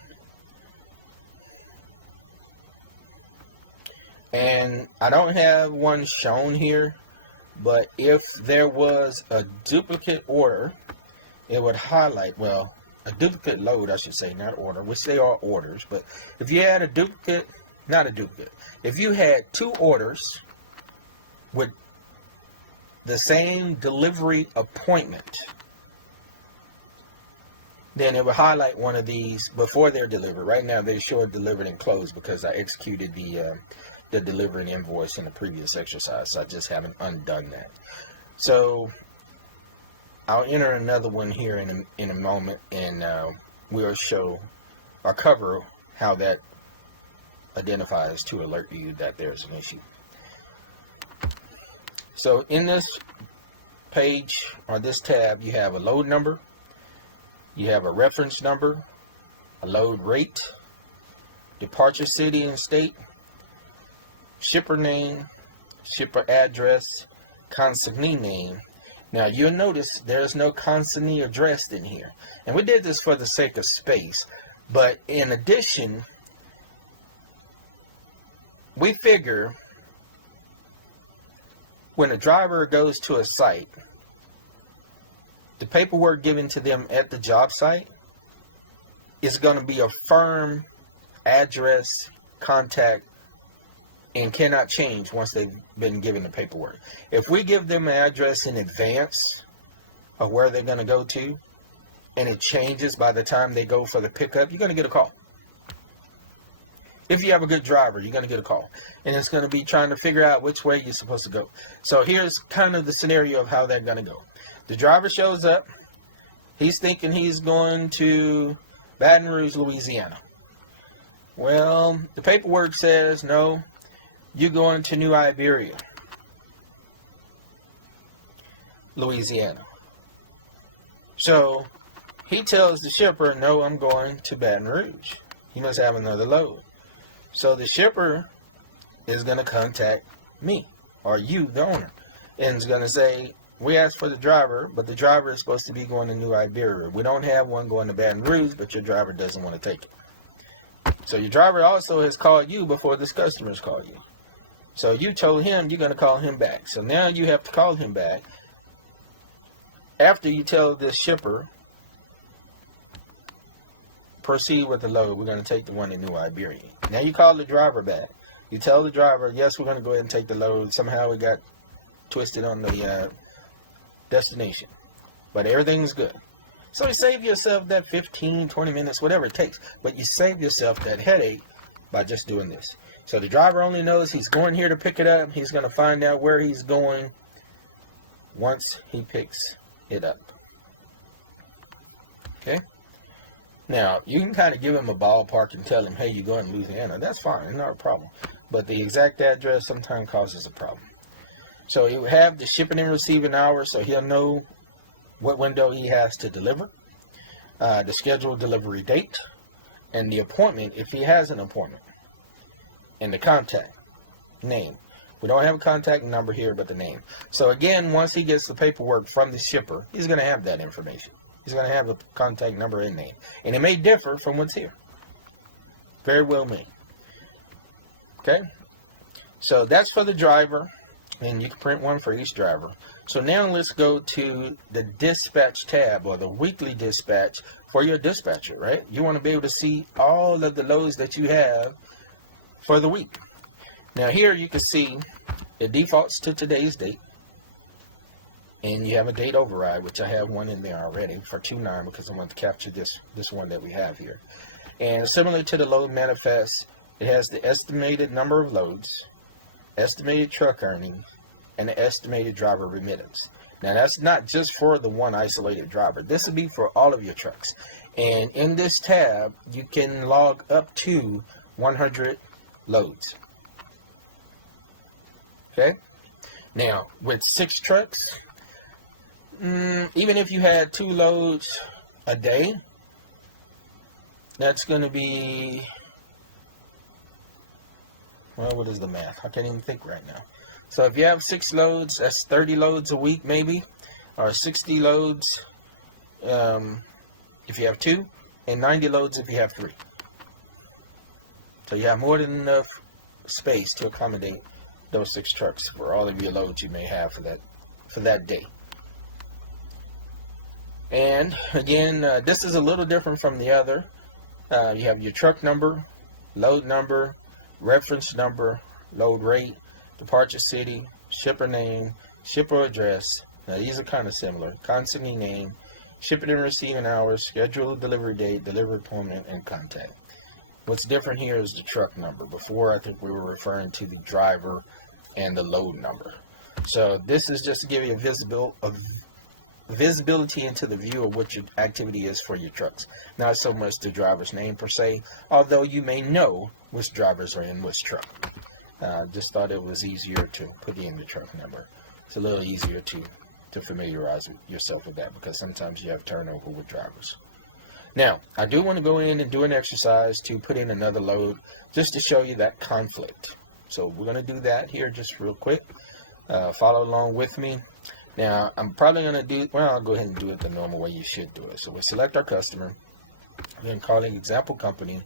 And I don't have one shown here, but if there was a duplicate order, it would highlight, well, a duplicate load, I should say, not order, which they are orders. But if you had a duplicate, not a duplicate, if you had two orders with the same delivery appointment, then it would highlight one of these before they're delivered. Right now, they show it delivered and closed because I executed the delivery invoice in the previous exercise. So I just haven't undone that. So I'll enter another one here in a moment, and we'll show or cover how that identifies to alert you that there's an issue. So in this page or this tab, you have a load number, you have a reference number, a load rate, departure city and state, shipper name, shipper address, consignee name. Now you'll notice there's no consignee addressed in here. And we did this for the sake of space. But in addition, we figure when a driver goes to a site, the paperwork given to them at the job site is going to be a firm address, contact, and cannot change once they've been given the paperwork. If we give them an address in advance of where they're going to go to, and it changes by the time they go for the pickup, you're going to get a call. If you have a good driver, you're going to get a call. And it's going to be trying to figure out which way you're supposed to go. So here's kind of the scenario of how they're going to go. The driver shows up. He's thinking he's going to Baton Rouge, Louisiana. Well, the paperwork says, no, you're going to New Iberia, Louisiana. So he tells the shipper, no, I'm going to Baton Rouge. He must have another load. So the shipper is going to contact me, or you, the owner, and is going to say, we asked for the driver, but the driver is supposed to be going to New Iberia. We don't have one going to Baton Rouge, but your driver doesn't want to take it. So your driver also has called you before this customer's called you. So you told him you're going to call him back. So now you have to call him back after you tell this shipper, proceed with the load. We're going to take the one in New Iberia. Now you call the driver back. You tell the driver, yes, we're going to go ahead and take the load. Somehow we got twisted on the destination. But everything's good. So you save yourself that 15, 20 minutes, whatever it takes. But you save yourself that headache by just doing this. So the driver only knows he's going here to pick it up. He's going to find out where he's going once he picks it up. Okay? Now, you can kind of give him a ballpark and tell him, hey, you're going to Louisiana. That's fine. Not a problem. But the exact address sometimes causes a problem. So you have the shipping and receiving hours, so he'll know what window he has to deliver, the scheduled delivery date, and the appointment if he has an appointment, and the contact name. We don't have a contact number here, but the name. So again, once he gets the paperwork from the shipper, he's going to have that information. He's going to have a contact number and name. And it may differ from what's here. Very well may. Okay? So that's for the driver. And you can print one for each driver. So now let's go to the dispatch tab, or the weekly dispatch for your dispatcher, right? You want to be able to see all of the loads that you have for the week. Now here you can see it defaults to today's date. And you have a date override, which I have one in there already for 2/9 because I want to capture this one that we have here. And similar to the load manifest, it has the estimated number of loads, estimated truck earnings, and the estimated driver remittance. Now that's not just for the one isolated driver. This will be for all of your trucks. And in this tab, you can log up to 100 loads. Okay? Now, with 6 trucks, even if you had 2 loads a day, that's going to be, well, what is the math? I can't even think right now. So if you have 6 loads, that's 30 loads a week maybe, or 60 loads if you have 2, and 90 loads if you have 3. So you have more than enough space to accommodate those 6 trucks for all of your loads you may have for that day. And again, this is a little different from the other. You have your truck number, load number, reference number, load rate, departure city, shipper name, shipper address. Now these are kind of similar. Consignee name, shipping and receiving hours, scheduled delivery date, delivery appointment, and contact. What's different here is the truck number. Before, I think we were referring to the driver and the load number. So this is just to give you a visibility into the view of what your activity is for your trucks. Not so much the driver's name per se, although you may know which drivers are in which truck. Just thought it was easier to put in the truck number. It's a little easier to familiarize yourself with that, because sometimes you have turnover with drivers. Now, I do want to go in and do an exercise to put in another load just to show you that conflict. So we're going to do that here just real quick. Follow along with me. Now, I'm probably going to do, well, I'll go ahead and do it the normal way you should do it. So we select our customer. I'm going to call it example company.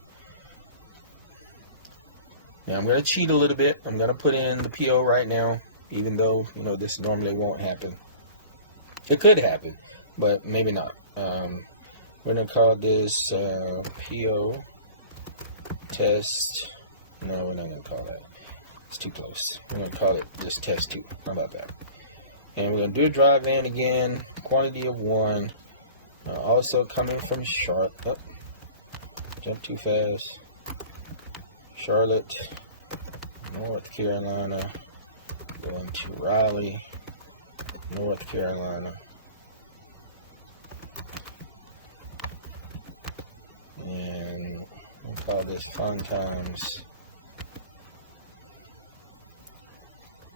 Now, I'm going to cheat a little bit. I'm going to put in the PO right now, even though, you know, this normally won't happen. It could happen, but maybe not. We're going to call this PO test. No, we're not going to call that. It's too close. We're going to call it just test 2. How about that? And we're going to do a drive in again, quantity of 1. Also coming from Charlotte. Oh, jump too fast. Charlotte, North Carolina, going to Raleigh, North Carolina. And we'll call this fun times.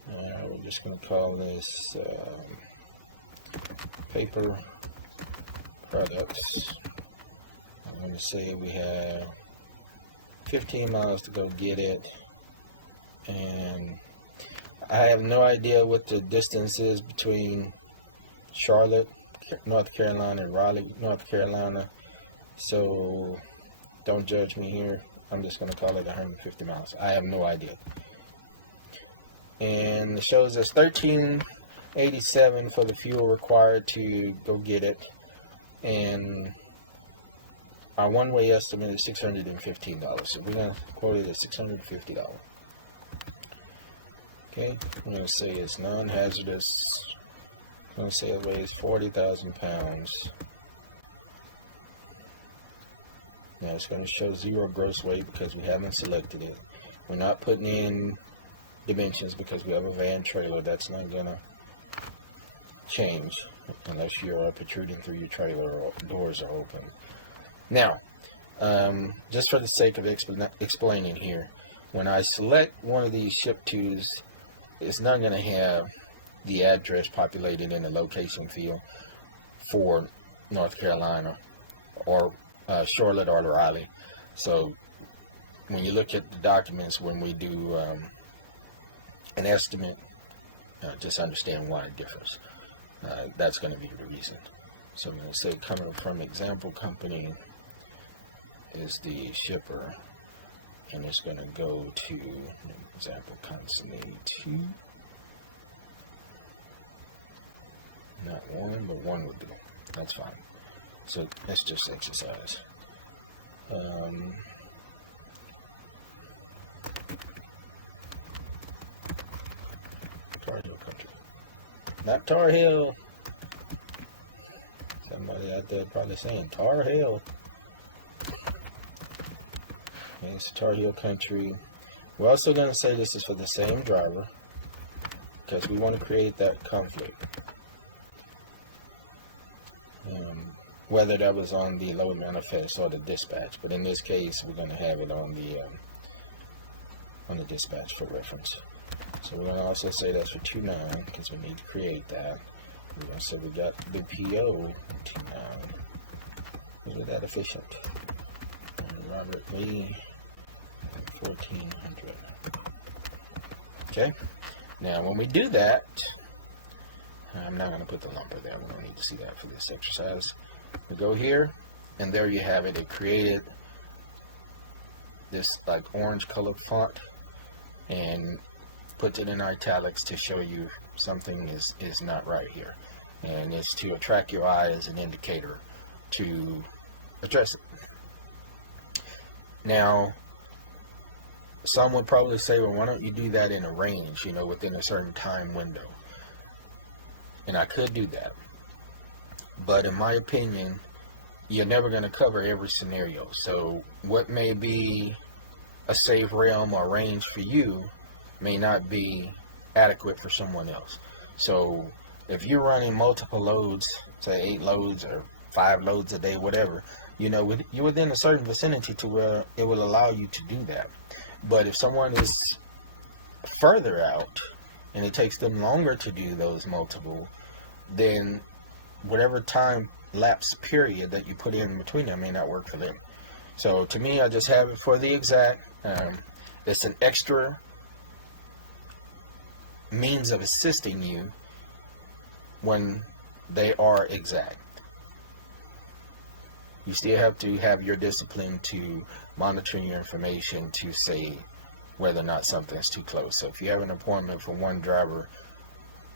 We're just going to call this paper products. I'm going to say we have 15 miles to go get it. And I have no idea what the distance is between Charlotte, North Carolina, and Raleigh, North Carolina. So don't judge me here. I'm just going to call it 150 miles. I have no idea. And it shows us $13.87 for the fuel required to go get it. And our one-way estimate is $615. So we're going to quote it at $650. Okay, I'm going to say it's non-hazardous. I'm going to say it weighs 40,000 pounds. Now it's going to show 0 gross weight because we haven't selected it. We're not putting in dimensions because we have a van trailer. That's not going to change unless you're protruding through your trailer or doors are open. Now, just for the sake of explaining here, when I select one of these ship tos, it's not going to have the address populated in the location field for North Carolina or Charlotte or Raleigh. So when you look at the documents, when we do an estimate, just understand why it differs. That's going to be the reason. So I'm going to say coming from example company is the shipper, and it's going to go to example consignee 2. Not 1, but 1 would do. That's fine. So let's just exercise. Tar Heel country. Not Tar Heel. Somebody out there probably saying Tar Heel. Okay, it's Tar Heel country. We're also going to say this is for the same driver because we want to create that conflict. Whether that was on the load manifest or the dispatch, but in this case we're going to have it on the dispatch for reference. So we're going to also say that's for 29 because we need to create that. We're going to say we got the PO 29. Isn't that efficient? And Robert Lee 1400. Okay. Now when we do that, I'm not going to put the lumper there. We don't need to see that for this exercise. We go here, and there you have it. It created this like orange colored font. and puts it in italics to show you something is not right here. And it's to attract your eye as an indicator to address it. Now, some would probably say, well, why don't you do that in a range, within a certain time window? And I could do that. But in my opinion, you're never going to cover every scenario. So what may be a safe realm or range for you may not be adequate for someone else. So if you're running multiple loads, say 8 loads or 5 loads a day, whatever, you're within a certain vicinity to where it will allow you to do that. But if someone is further out and it takes them longer to do those multiple, then whatever time lapse period that you put in between them may not work for them. So to me, I just have it for the exact. It's an extra means of assisting you when they are exact. You still have to have your discipline to monitor your information to say whether or not something's too close. So if you have an appointment for one driver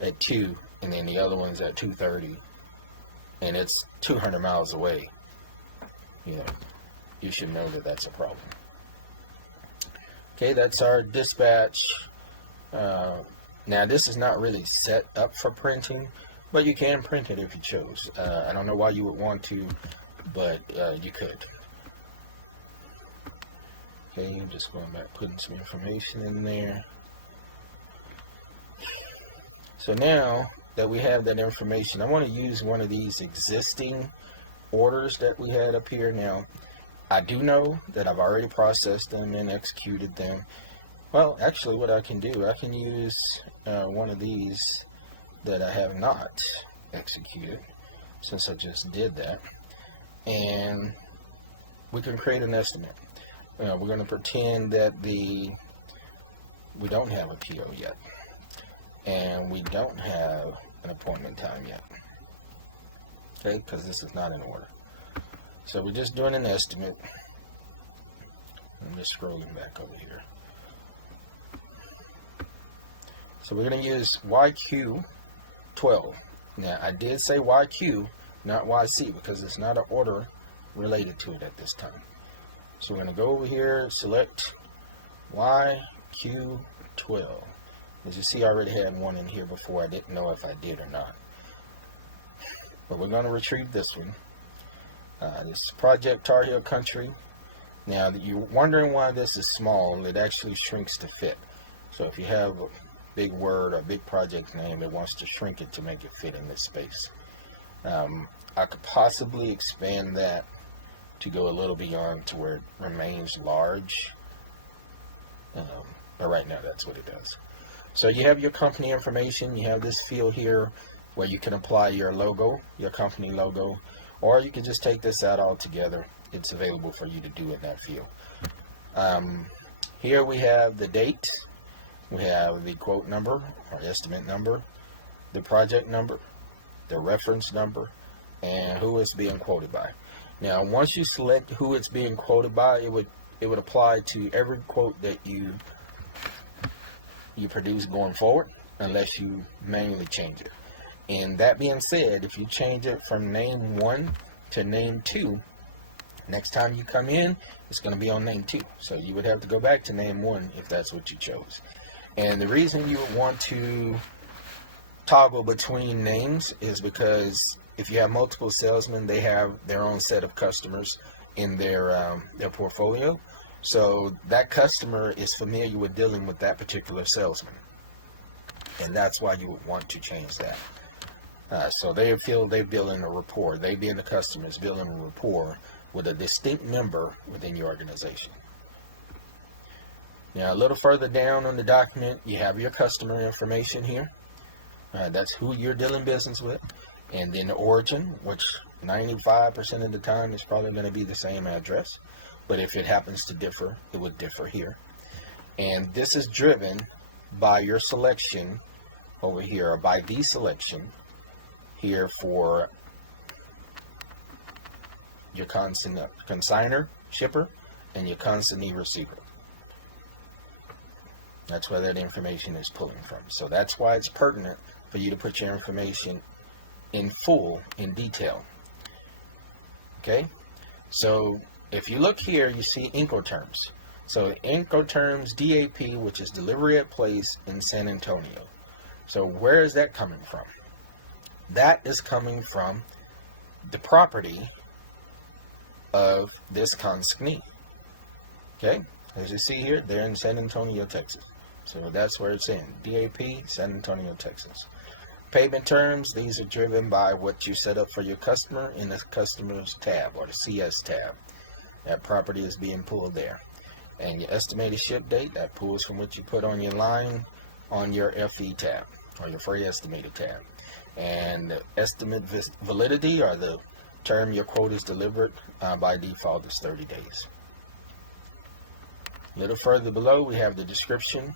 at 2 and then the other one's at 2:30 and it's 200 miles away, you should know that that's a problem. Okay, that's our dispatch. Now this is not really set up for printing, but you can print it if you chose. I don't know why you would want to, but you could. Okay, I'm just going back, putting some information in there. So now that we have that information, I want to use one of these existing orders that we had up here. Now, I do know that I've already processed them and executed them. Well, actually what I can do, I can use one of these that I have not executed, since I just did that. And we can create an estimate. We're going to pretend that we don't have a PO yet, and we don't have an appointment time yet. Okay, because this is not an order. So we're just doing an estimate. I'm just scrolling back over here. So we're going to use YQ12. Now, I did say YQ, not YC, because it's not an order related to it at this time. So we're going to go over here, select YQ12. As you see, I already had one in here before. I didn't know if I did or not. But we're going to retrieve this one. This is Project Tar Heel Country. Now, you're wondering why this is small. It actually shrinks to fit. So if you have a big word or big project name, it wants to shrink it to make it fit in this space. I could possibly expand that to go a little beyond to where it remains large. But right now, that's what it does. So you have your company information. You have this field here where you can apply your logo, your company logo, or you can just take this out altogether. It's available for you to do in that field. Here we have the date. We have the quote number or estimate number, the project number, the reference number, and who it's being quoted by. Now, once you select who it's being quoted by, it would apply to every quote that you produce going forward, unless you manually change it. And that being said, if you change it from name 1 to name 2, next time you come in, it's going to be on name 2. So you would have to go back to name 1 if that's what you chose. And the reason you would want to toggle between names is because if you have multiple salesmen, they have their own set of customers in their portfolio. So that customer is familiar with dealing with that particular salesman. And that's why you would want to change that. So they feel they're building a rapport. They being the customers building a rapport with a distinct member within your organization. Now, a little further down on the document, you have your customer information here. That's who you're dealing business with. And then the origin, which 95% of the time is probably going to be the same address. But if it happens to differ, it would differ here. And this is driven by your selection over here, or by the selection here for your consigner, shipper, and your consignee receiver. That's where that information is pulling from. So that's why it's pertinent for you to put your information in full, in detail. Okay? So if you look here, you see Incoterms. So Incoterms DAP, which is delivery at place in San Antonio. So where is that coming from? That is coming from the property of this consignee. Okay? As you see here, they're in San Antonio, Texas. So that's where it's in. DAP, San Antonio, Texas. Payment terms, these are driven by what you set up for your customer in the customer's tab, or the CS tab. That property is being pulled there. And your estimated ship date, that pulls from what you put on your line on your FE tab, or your freight estimated tab. And the estimate validity, or the term your quote is delivered, by default is 30 days. A little further below, we have the description.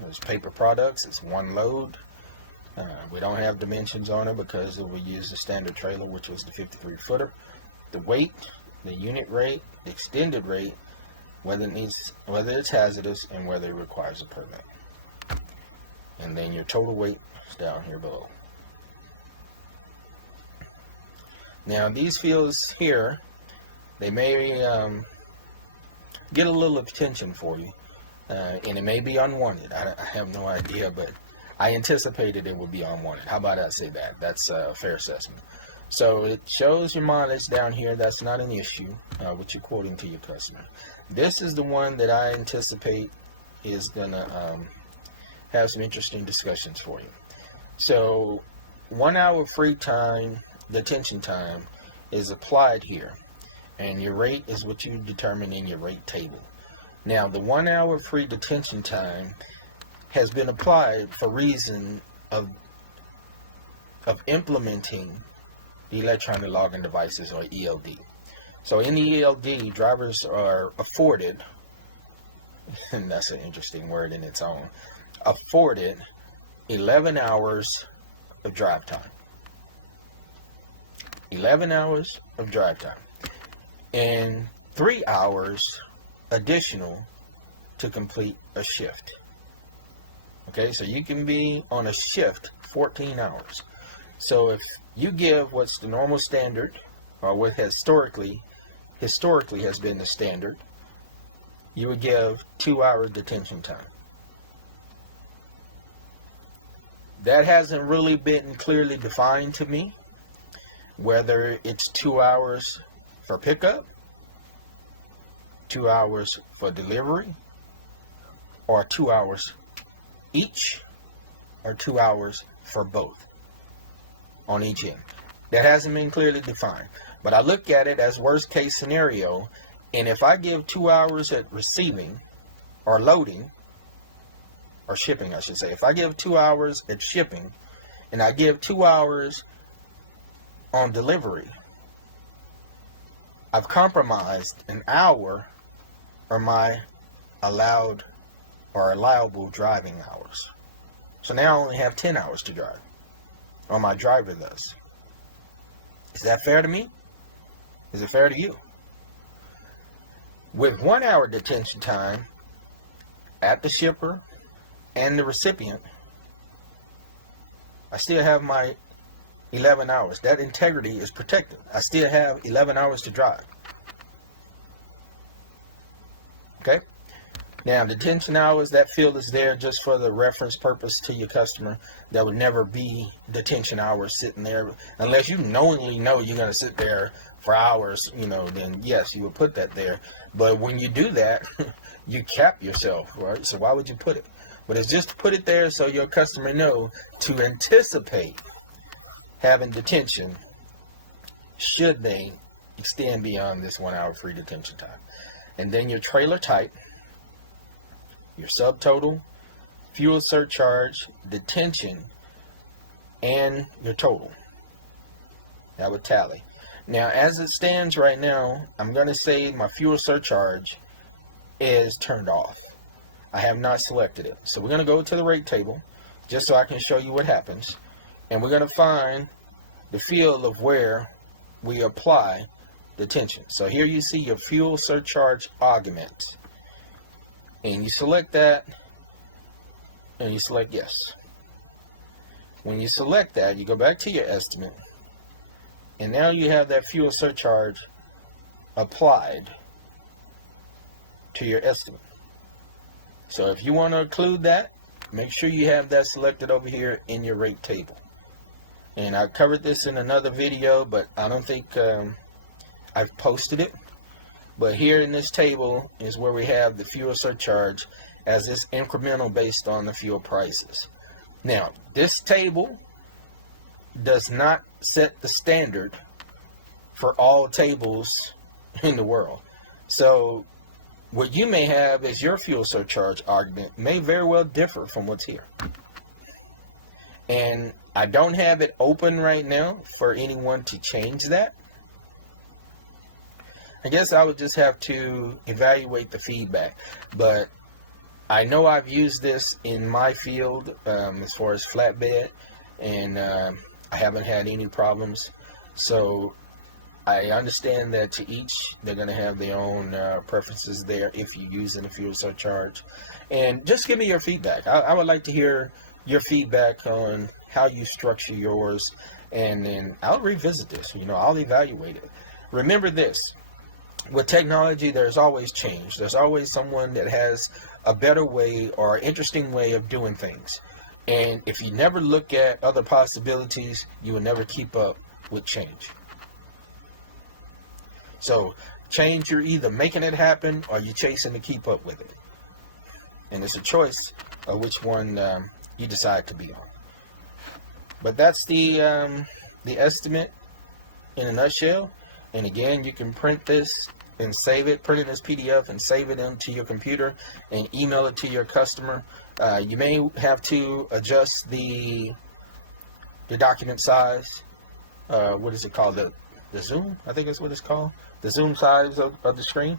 There's paper products. It's one load. We don't have dimensions on it because we use the standard trailer, which was the 53 footer. The weight, the unit rate, the extended rate, whether it's hazardous, and whether it requires a permit. And then your total weight is down here below. Now these fields here, they may get a little attention for you, and it may be unwanted. I have no idea, but I anticipated it would be unwanted. How about I say that? That's a fair assessment. So it shows your mileage down here. That's not an issue with you quoting to your customer. This is the one that I anticipate is going to have some interesting discussions for you. So 1 hour free time, detention time, is applied here. And your rate is what you determine in your rate table. Now, the 1 hour free detention time has been applied for reason of implementing the electronic logging devices, or ELD. So in the ELD, drivers are afforded, and that's an interesting word in its own, afforded 11 hours of drive time. 11 hours of drive time. And 3 hours additional to complete a shift. Okay, so you can be on a shift 14 hours. So if you give what's the normal standard, or what historically has been the standard, you would give 2 hours detention time. That hasn't really been clearly defined to me, whether it's 2 hours for pickup, 2 hours for delivery, or 2 hours each, or 2 hours for both on each end. That hasn't been clearly defined, but I look at it as worst case scenario, and if I give 2 hours at receiving or loading, or shipping I should say, if I give 2 hours at shipping and I give 2 hours on delivery, I've compromised an hour or my allowed or allowable driving hours. So now I only have 10 hours to drive, or my driver does. Is that fair to me? Is it fair to you? With 1 hour detention time at the shipper and the recipient, I still have my 11 hours. That integrity is protected. I still have 11 hours to drive. Okay? Now, detention hours, that field is there just for the reference purpose to your customer. There would never be detention hours sitting there. Unless you knowingly know you're going to sit there for hours, then yes, you would put that there. But when you do that, you cap yourself, right? So why would you put it? But it's just to put it there so your customer know to anticipate having detention should they extend beyond this 1 hour free detention time. And then your trailer type, your subtotal, fuel surcharge, detention, and your total. That would tally. Now, as it stands right now, I'm going to say my fuel surcharge is turned off. I have not selected it. So we're going to go to the rate table just so I can show you what happens. And we're going to find the field of where we apply detention. So here you see your fuel surcharge augment. And you select that, and you select yes. When you select that, you go back to your estimate, and now you have that fuel surcharge applied to your estimate. So if you want to include that, make sure you have that selected over here in your rate table. And I covered this in another video, but I don't think I've posted it. But here in this table is where we have the fuel surcharge as this incremental based on the fuel prices. Now, this table does not set the standard for all tables in the world. So what you may have as your fuel surcharge argument may very well differ from what's here. And I don't have it open right now for anyone to change that. I guess I would just have to evaluate the feedback. But I know I've used this in my field as far as flatbed, and I haven't had any problems. So I understand that to each, they're going to have their own preferences there if you're using a fuel surcharge. And just give me your feedback. I would like to hear your feedback on how you structure yours, and then I'll revisit this. I'll evaluate it. Remember this. With technology, there's always change. There's always someone that has a better way or an interesting way of doing things. And if you never look at other possibilities, you will never keep up with change. So change, you're either making it happen or you're chasing to keep up with it. And it's a choice of which one you decide to be on. But that's the estimate in a nutshell. And again, you can print this and save it, print it as PDF and save it into your computer and email it to your customer. You may have to adjust the document size. What is it called? The zoom, I think that's what it's called. The zoom size of the screen.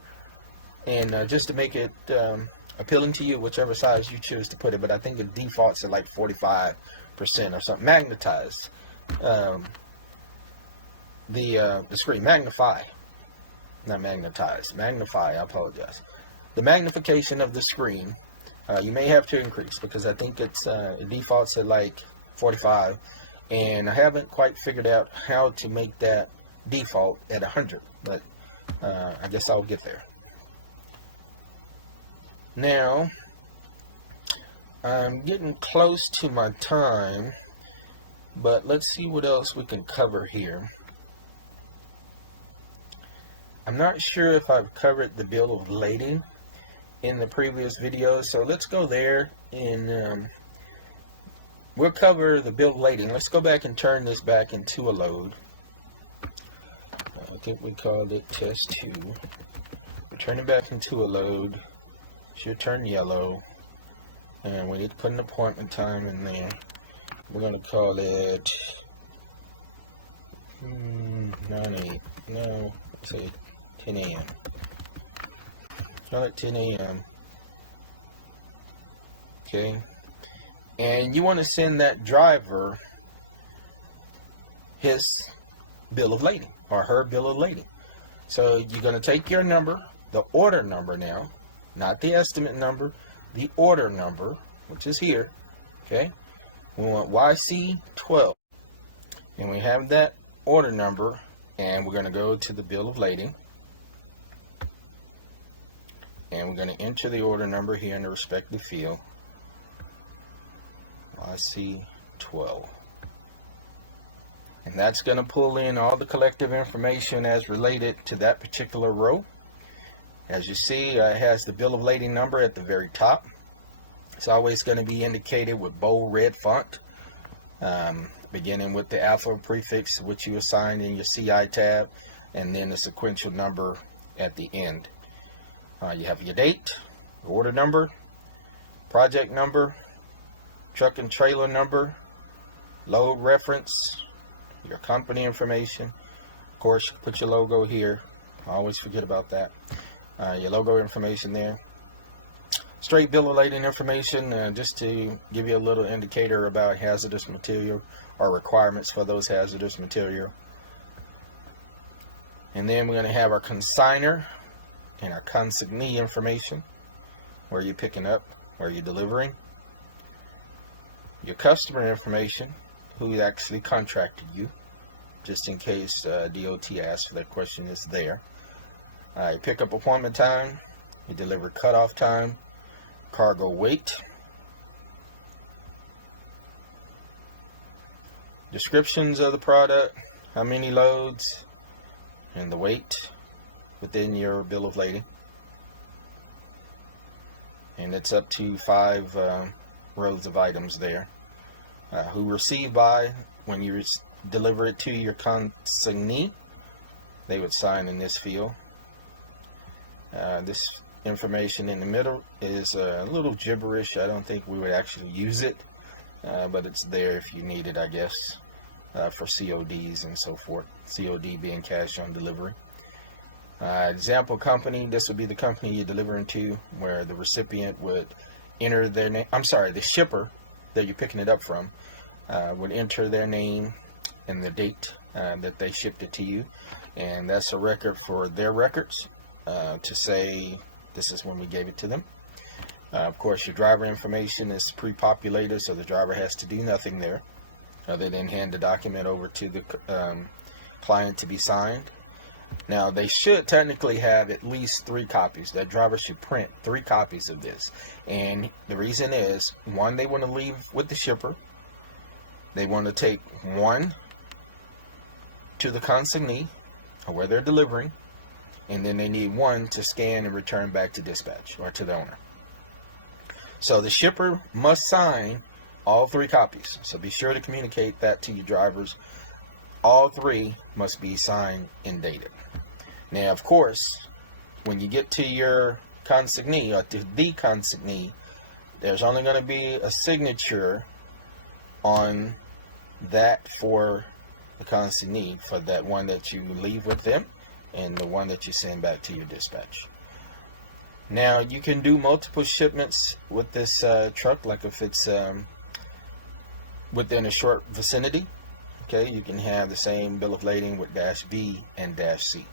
And just to make it appealing to you, whichever size you choose to put it. But I think the default's at like 45% or something. Magnetized. The screen, magnify, not magnetize, magnify, I apologize. The magnification of the screen, you may have to increase because I think it defaults at like 45, and I haven't quite figured out how to make that default at 100, but I guess I'll get there. Now, I'm getting close to my time, but let's see what else we can cover here. I'm not sure if I've covered the bill of lading in the previous videos, so let's go there and we'll cover the bill of lading. Let's go back and turn this back into a load. I think we called it test 2. We're turning back into a load. Should turn yellow, and we need to put an appointment time in there. We're going to call it 9-8. No, let's say 10 a.m. Call it 10 a.m. Okay. And you want to send that driver his bill of lading or her bill of lading. So you're going to take your number, the order number now, not the estimate number, the order number, which is here. Okay. We want YC12. And we have that order number, and we're going to go to the bill of lading. And we're going to enter the order number here in the respective field. YC12. And that's going to pull in all the collective information as related to that particular row. As you see, it has the bill of lading number at the very top. It's always going to be indicated with bold red font, beginning with the alpha prefix, which you assigned in your CI tab, and then the sequential number at the end. You have your date, order number, project number, truck and trailer number, load reference, your company information. Of course, put your logo here. I always forget about that. Your logo information there. Straight bill of lading information, just to give you a little indicator about hazardous material or requirements for those hazardous material. And then we're going to have our consigner and our consignee information, where you're picking up, where you're delivering. your customer information, who actually contracted you, just in case DOT asks for that question, is there. Pickup appointment time, your delivery cutoff time, cargo weight, descriptions of the product, how many loads, and the weight within your bill of lading. And it's up to 5 rows of items there. Who received by, when you deliver it to your consignee, they would sign in this field. This information in the middle is a little gibberish. I don't think we would actually use it, but it's there if you need it, I guess, for CODs and so forth. COD being cash on delivery. Example company, this would be the company you're delivering to, where the recipient would enter their name. I'm sorry, the shipper that you're picking it up from would enter their name and the date that they shipped it to you, and that's a record for their records to say this is when we gave it to them. Of course, your driver information is pre-populated, so the driver has to do nothing there other than hand the document over to the client to be signed. Now, they should technically have at least 3 copies. That driver should print 3 copies of this. And the reason is, one, they want to leave with the shipper. They want to take 1 to the consignee, or where they're delivering. And then they need 1 to scan and return back to dispatch, or to the owner. So the shipper must sign all 3 copies. So be sure to communicate that to your drivers. All 3 must be signed and dated. Now, of course, when you get to your consignee, or to the consignee, there's only going to be a signature on that for the consignee, for that one that you leave with them and the one that you send back to your dispatch. Now, you can do multiple shipments with this truck, like if it's within a short vicinity. Okay, you can have the same bill of lading with dash B and dash C.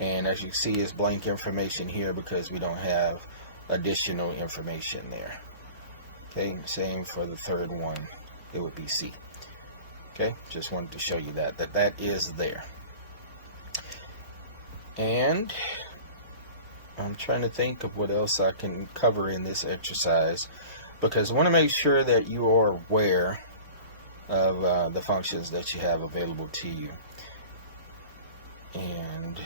And as you see, it's blank information here because we don't have additional information there. Okay, same for the third one, it would be C. Okay, just wanted to show you that is there. And I'm trying to think of what else I can cover in this exercise, because I want to make sure that you are aware of the functions that you have available to you. And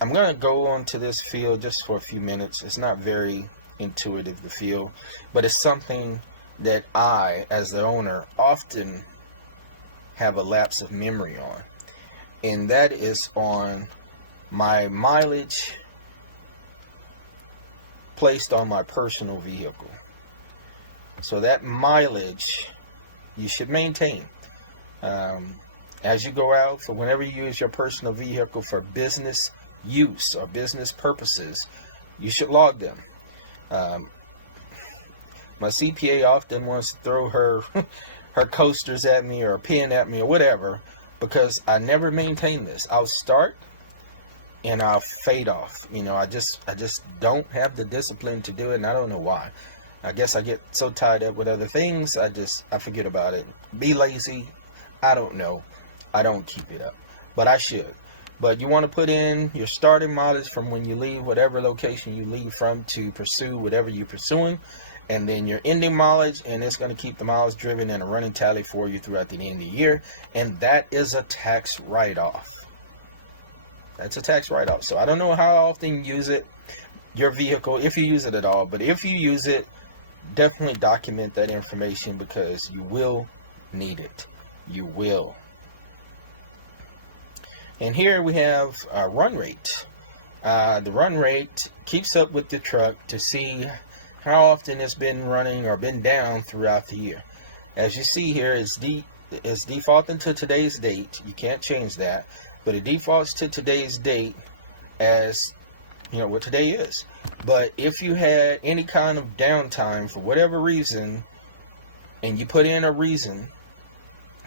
I'm going to go on to this field just for a few minutes. It's not very intuitive, the field, but it's something that I, as the owner, often have a lapse of memory on. And that is on my mileage placed on my personal vehicle. So that mileage you should maintain. As you go out, for whenever you use your personal vehicle for business use or business purposes, you should log them. My CPA often wants to throw her coasters at me or a pen at me or whatever, because I never maintain this. I'll start and I'll fade off. You know, I just don't have the discipline to do it, and I don't know why. I guess I get so tied up with other things, I forget about it. Be lazy. I don't know. I don't keep it up, but I should. But you want to put in your starting mileage from when you leave whatever location you leave from to pursue whatever you're pursuing, and then your ending mileage, and it's going to keep the miles driven and a running tally for you throughout the end of the year, and that is a tax write-off. That's a tax write-off. So I don't know how often you use it, your vehicle, if you use it at all, but if you use it, definitely document that information, because you will need it. You will. And here we have a run rate. The run rate keeps up with the truck to see how often it's been running or been down throughout the year. As you see here, it's defaulting to today's date. You can't change that, but it defaults to today's date as, you know, what today is. But if you had any kind of downtime for whatever reason, and you put in a reason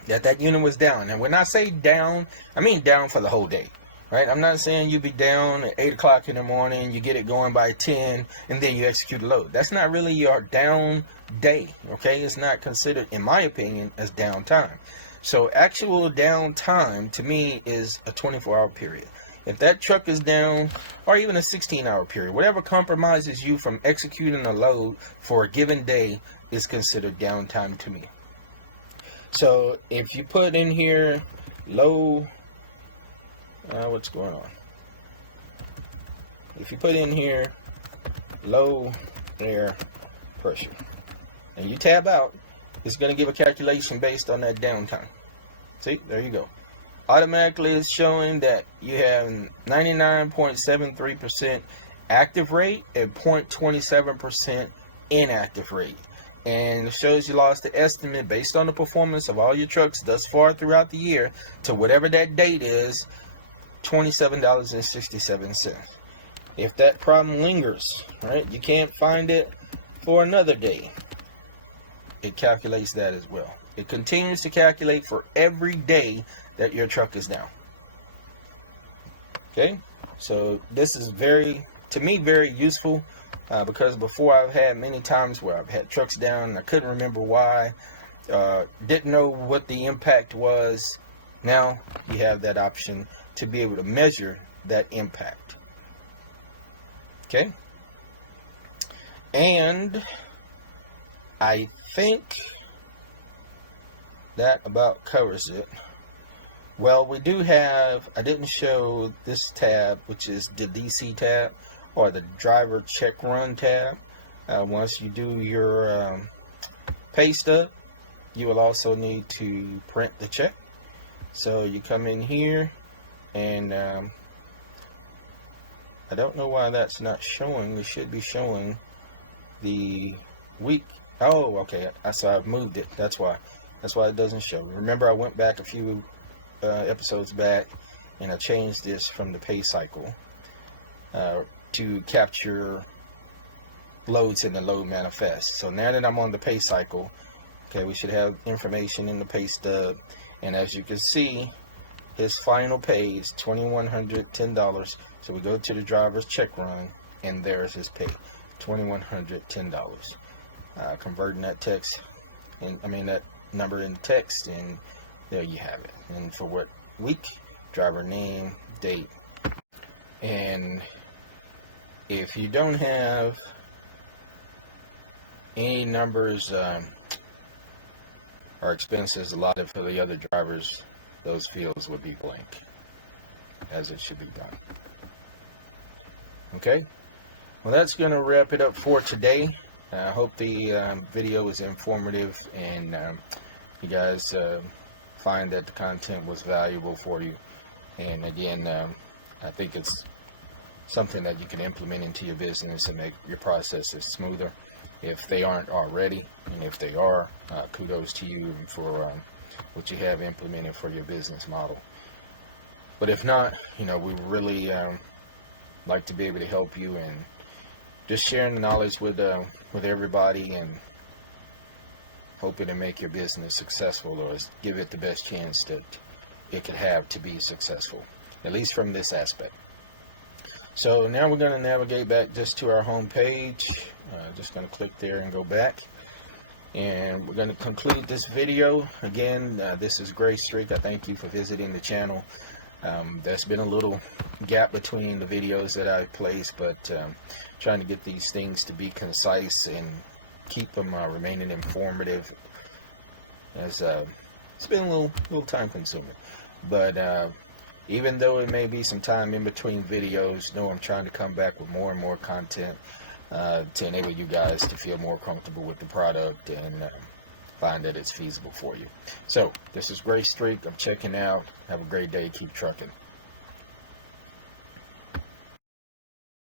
that unit was down, and when I say down, I mean down for the whole day. right? I'm not saying you be down at 8 o'clock in the morning, you get it going by 10, and then you execute a load. That's not really your down day, okay? It's not considered, in my opinion, as downtime. So actual downtime to me is a 24-hour period. If that truck is down, or even a 16-hour period, whatever compromises you from executing a load for a given day is considered downtime to me. So if you put in here low, what's going on? If you put in here low air pressure and you tab out, it's going to give a calculation based on that downtime. See, there you go. Automatically it's showing that you have 99.73% active rate and 0.27% inactive rate. And it shows you lost the estimate based on the performance of all your trucks thus far throughout the year to whatever that date is, $27.67. If that problem lingers, right, you can't find it for another day, it calculates that as well. It continues to calculate for every day that your truck is down. Okay, so this is to me very useful because before I've had many times where I've had trucks down and I couldn't remember why, didn't know what the impact was. Now you have that option to be able to measure that impact. Okay, and I think that about covers it. Well, we do have, I didn't show this tab, which is the DC tab or the driver check run tab. Once you do your pay stub, you will also need to print the check. So you come in here and I don't know why that's not showing. It should be showing the week. Oh, okay. So I've moved it. That's why it doesn't show. Remember, I went back a few episodes back and I changed this from the pay cycle to capture loads in the load manifest. So now that I'm on the pay cycle, okay, we should have information in the pay stub, and as you can see, his final pay is $2,110. So we go to the driver's check run and there's his pay, $2,110. Converting that text, and that number in text, and there you have it. And for what week, driver name, date. And if you don't have any numbers or expenses allotted for the other drivers, those fields would be blank, as it should be done. Okay, well, that's going to wrap it up for today. I hope the video was informative and you guys find that the content was valuable for you. And again, I think it's something that you can implement into your business and make your processes smoother if they aren't already. And if they are, kudos to you for what you have implemented for your business model. But if not, we really like to be able to help you and just sharing the knowledge with everybody and hoping to make your business successful, or give it the best chance that it could have to be successful, at least from this aspect. So now we're going to navigate back just to our home page. Just going to click there and go back, and we're going to conclude this video. Again, this is Gray Streak. I thank you for visiting the channel. There's been a little gap between the videos that I place, but trying to get these things to be concise and keep them remaining informative, as it's been a little time consuming. But even though it may be some time in between videos, I'm trying to come back with more and more content to enable you guys to feel more comfortable with the product and find that it's feasible for you. So this is Gray Streak. I'm checking out. Have a great day. Keep trucking.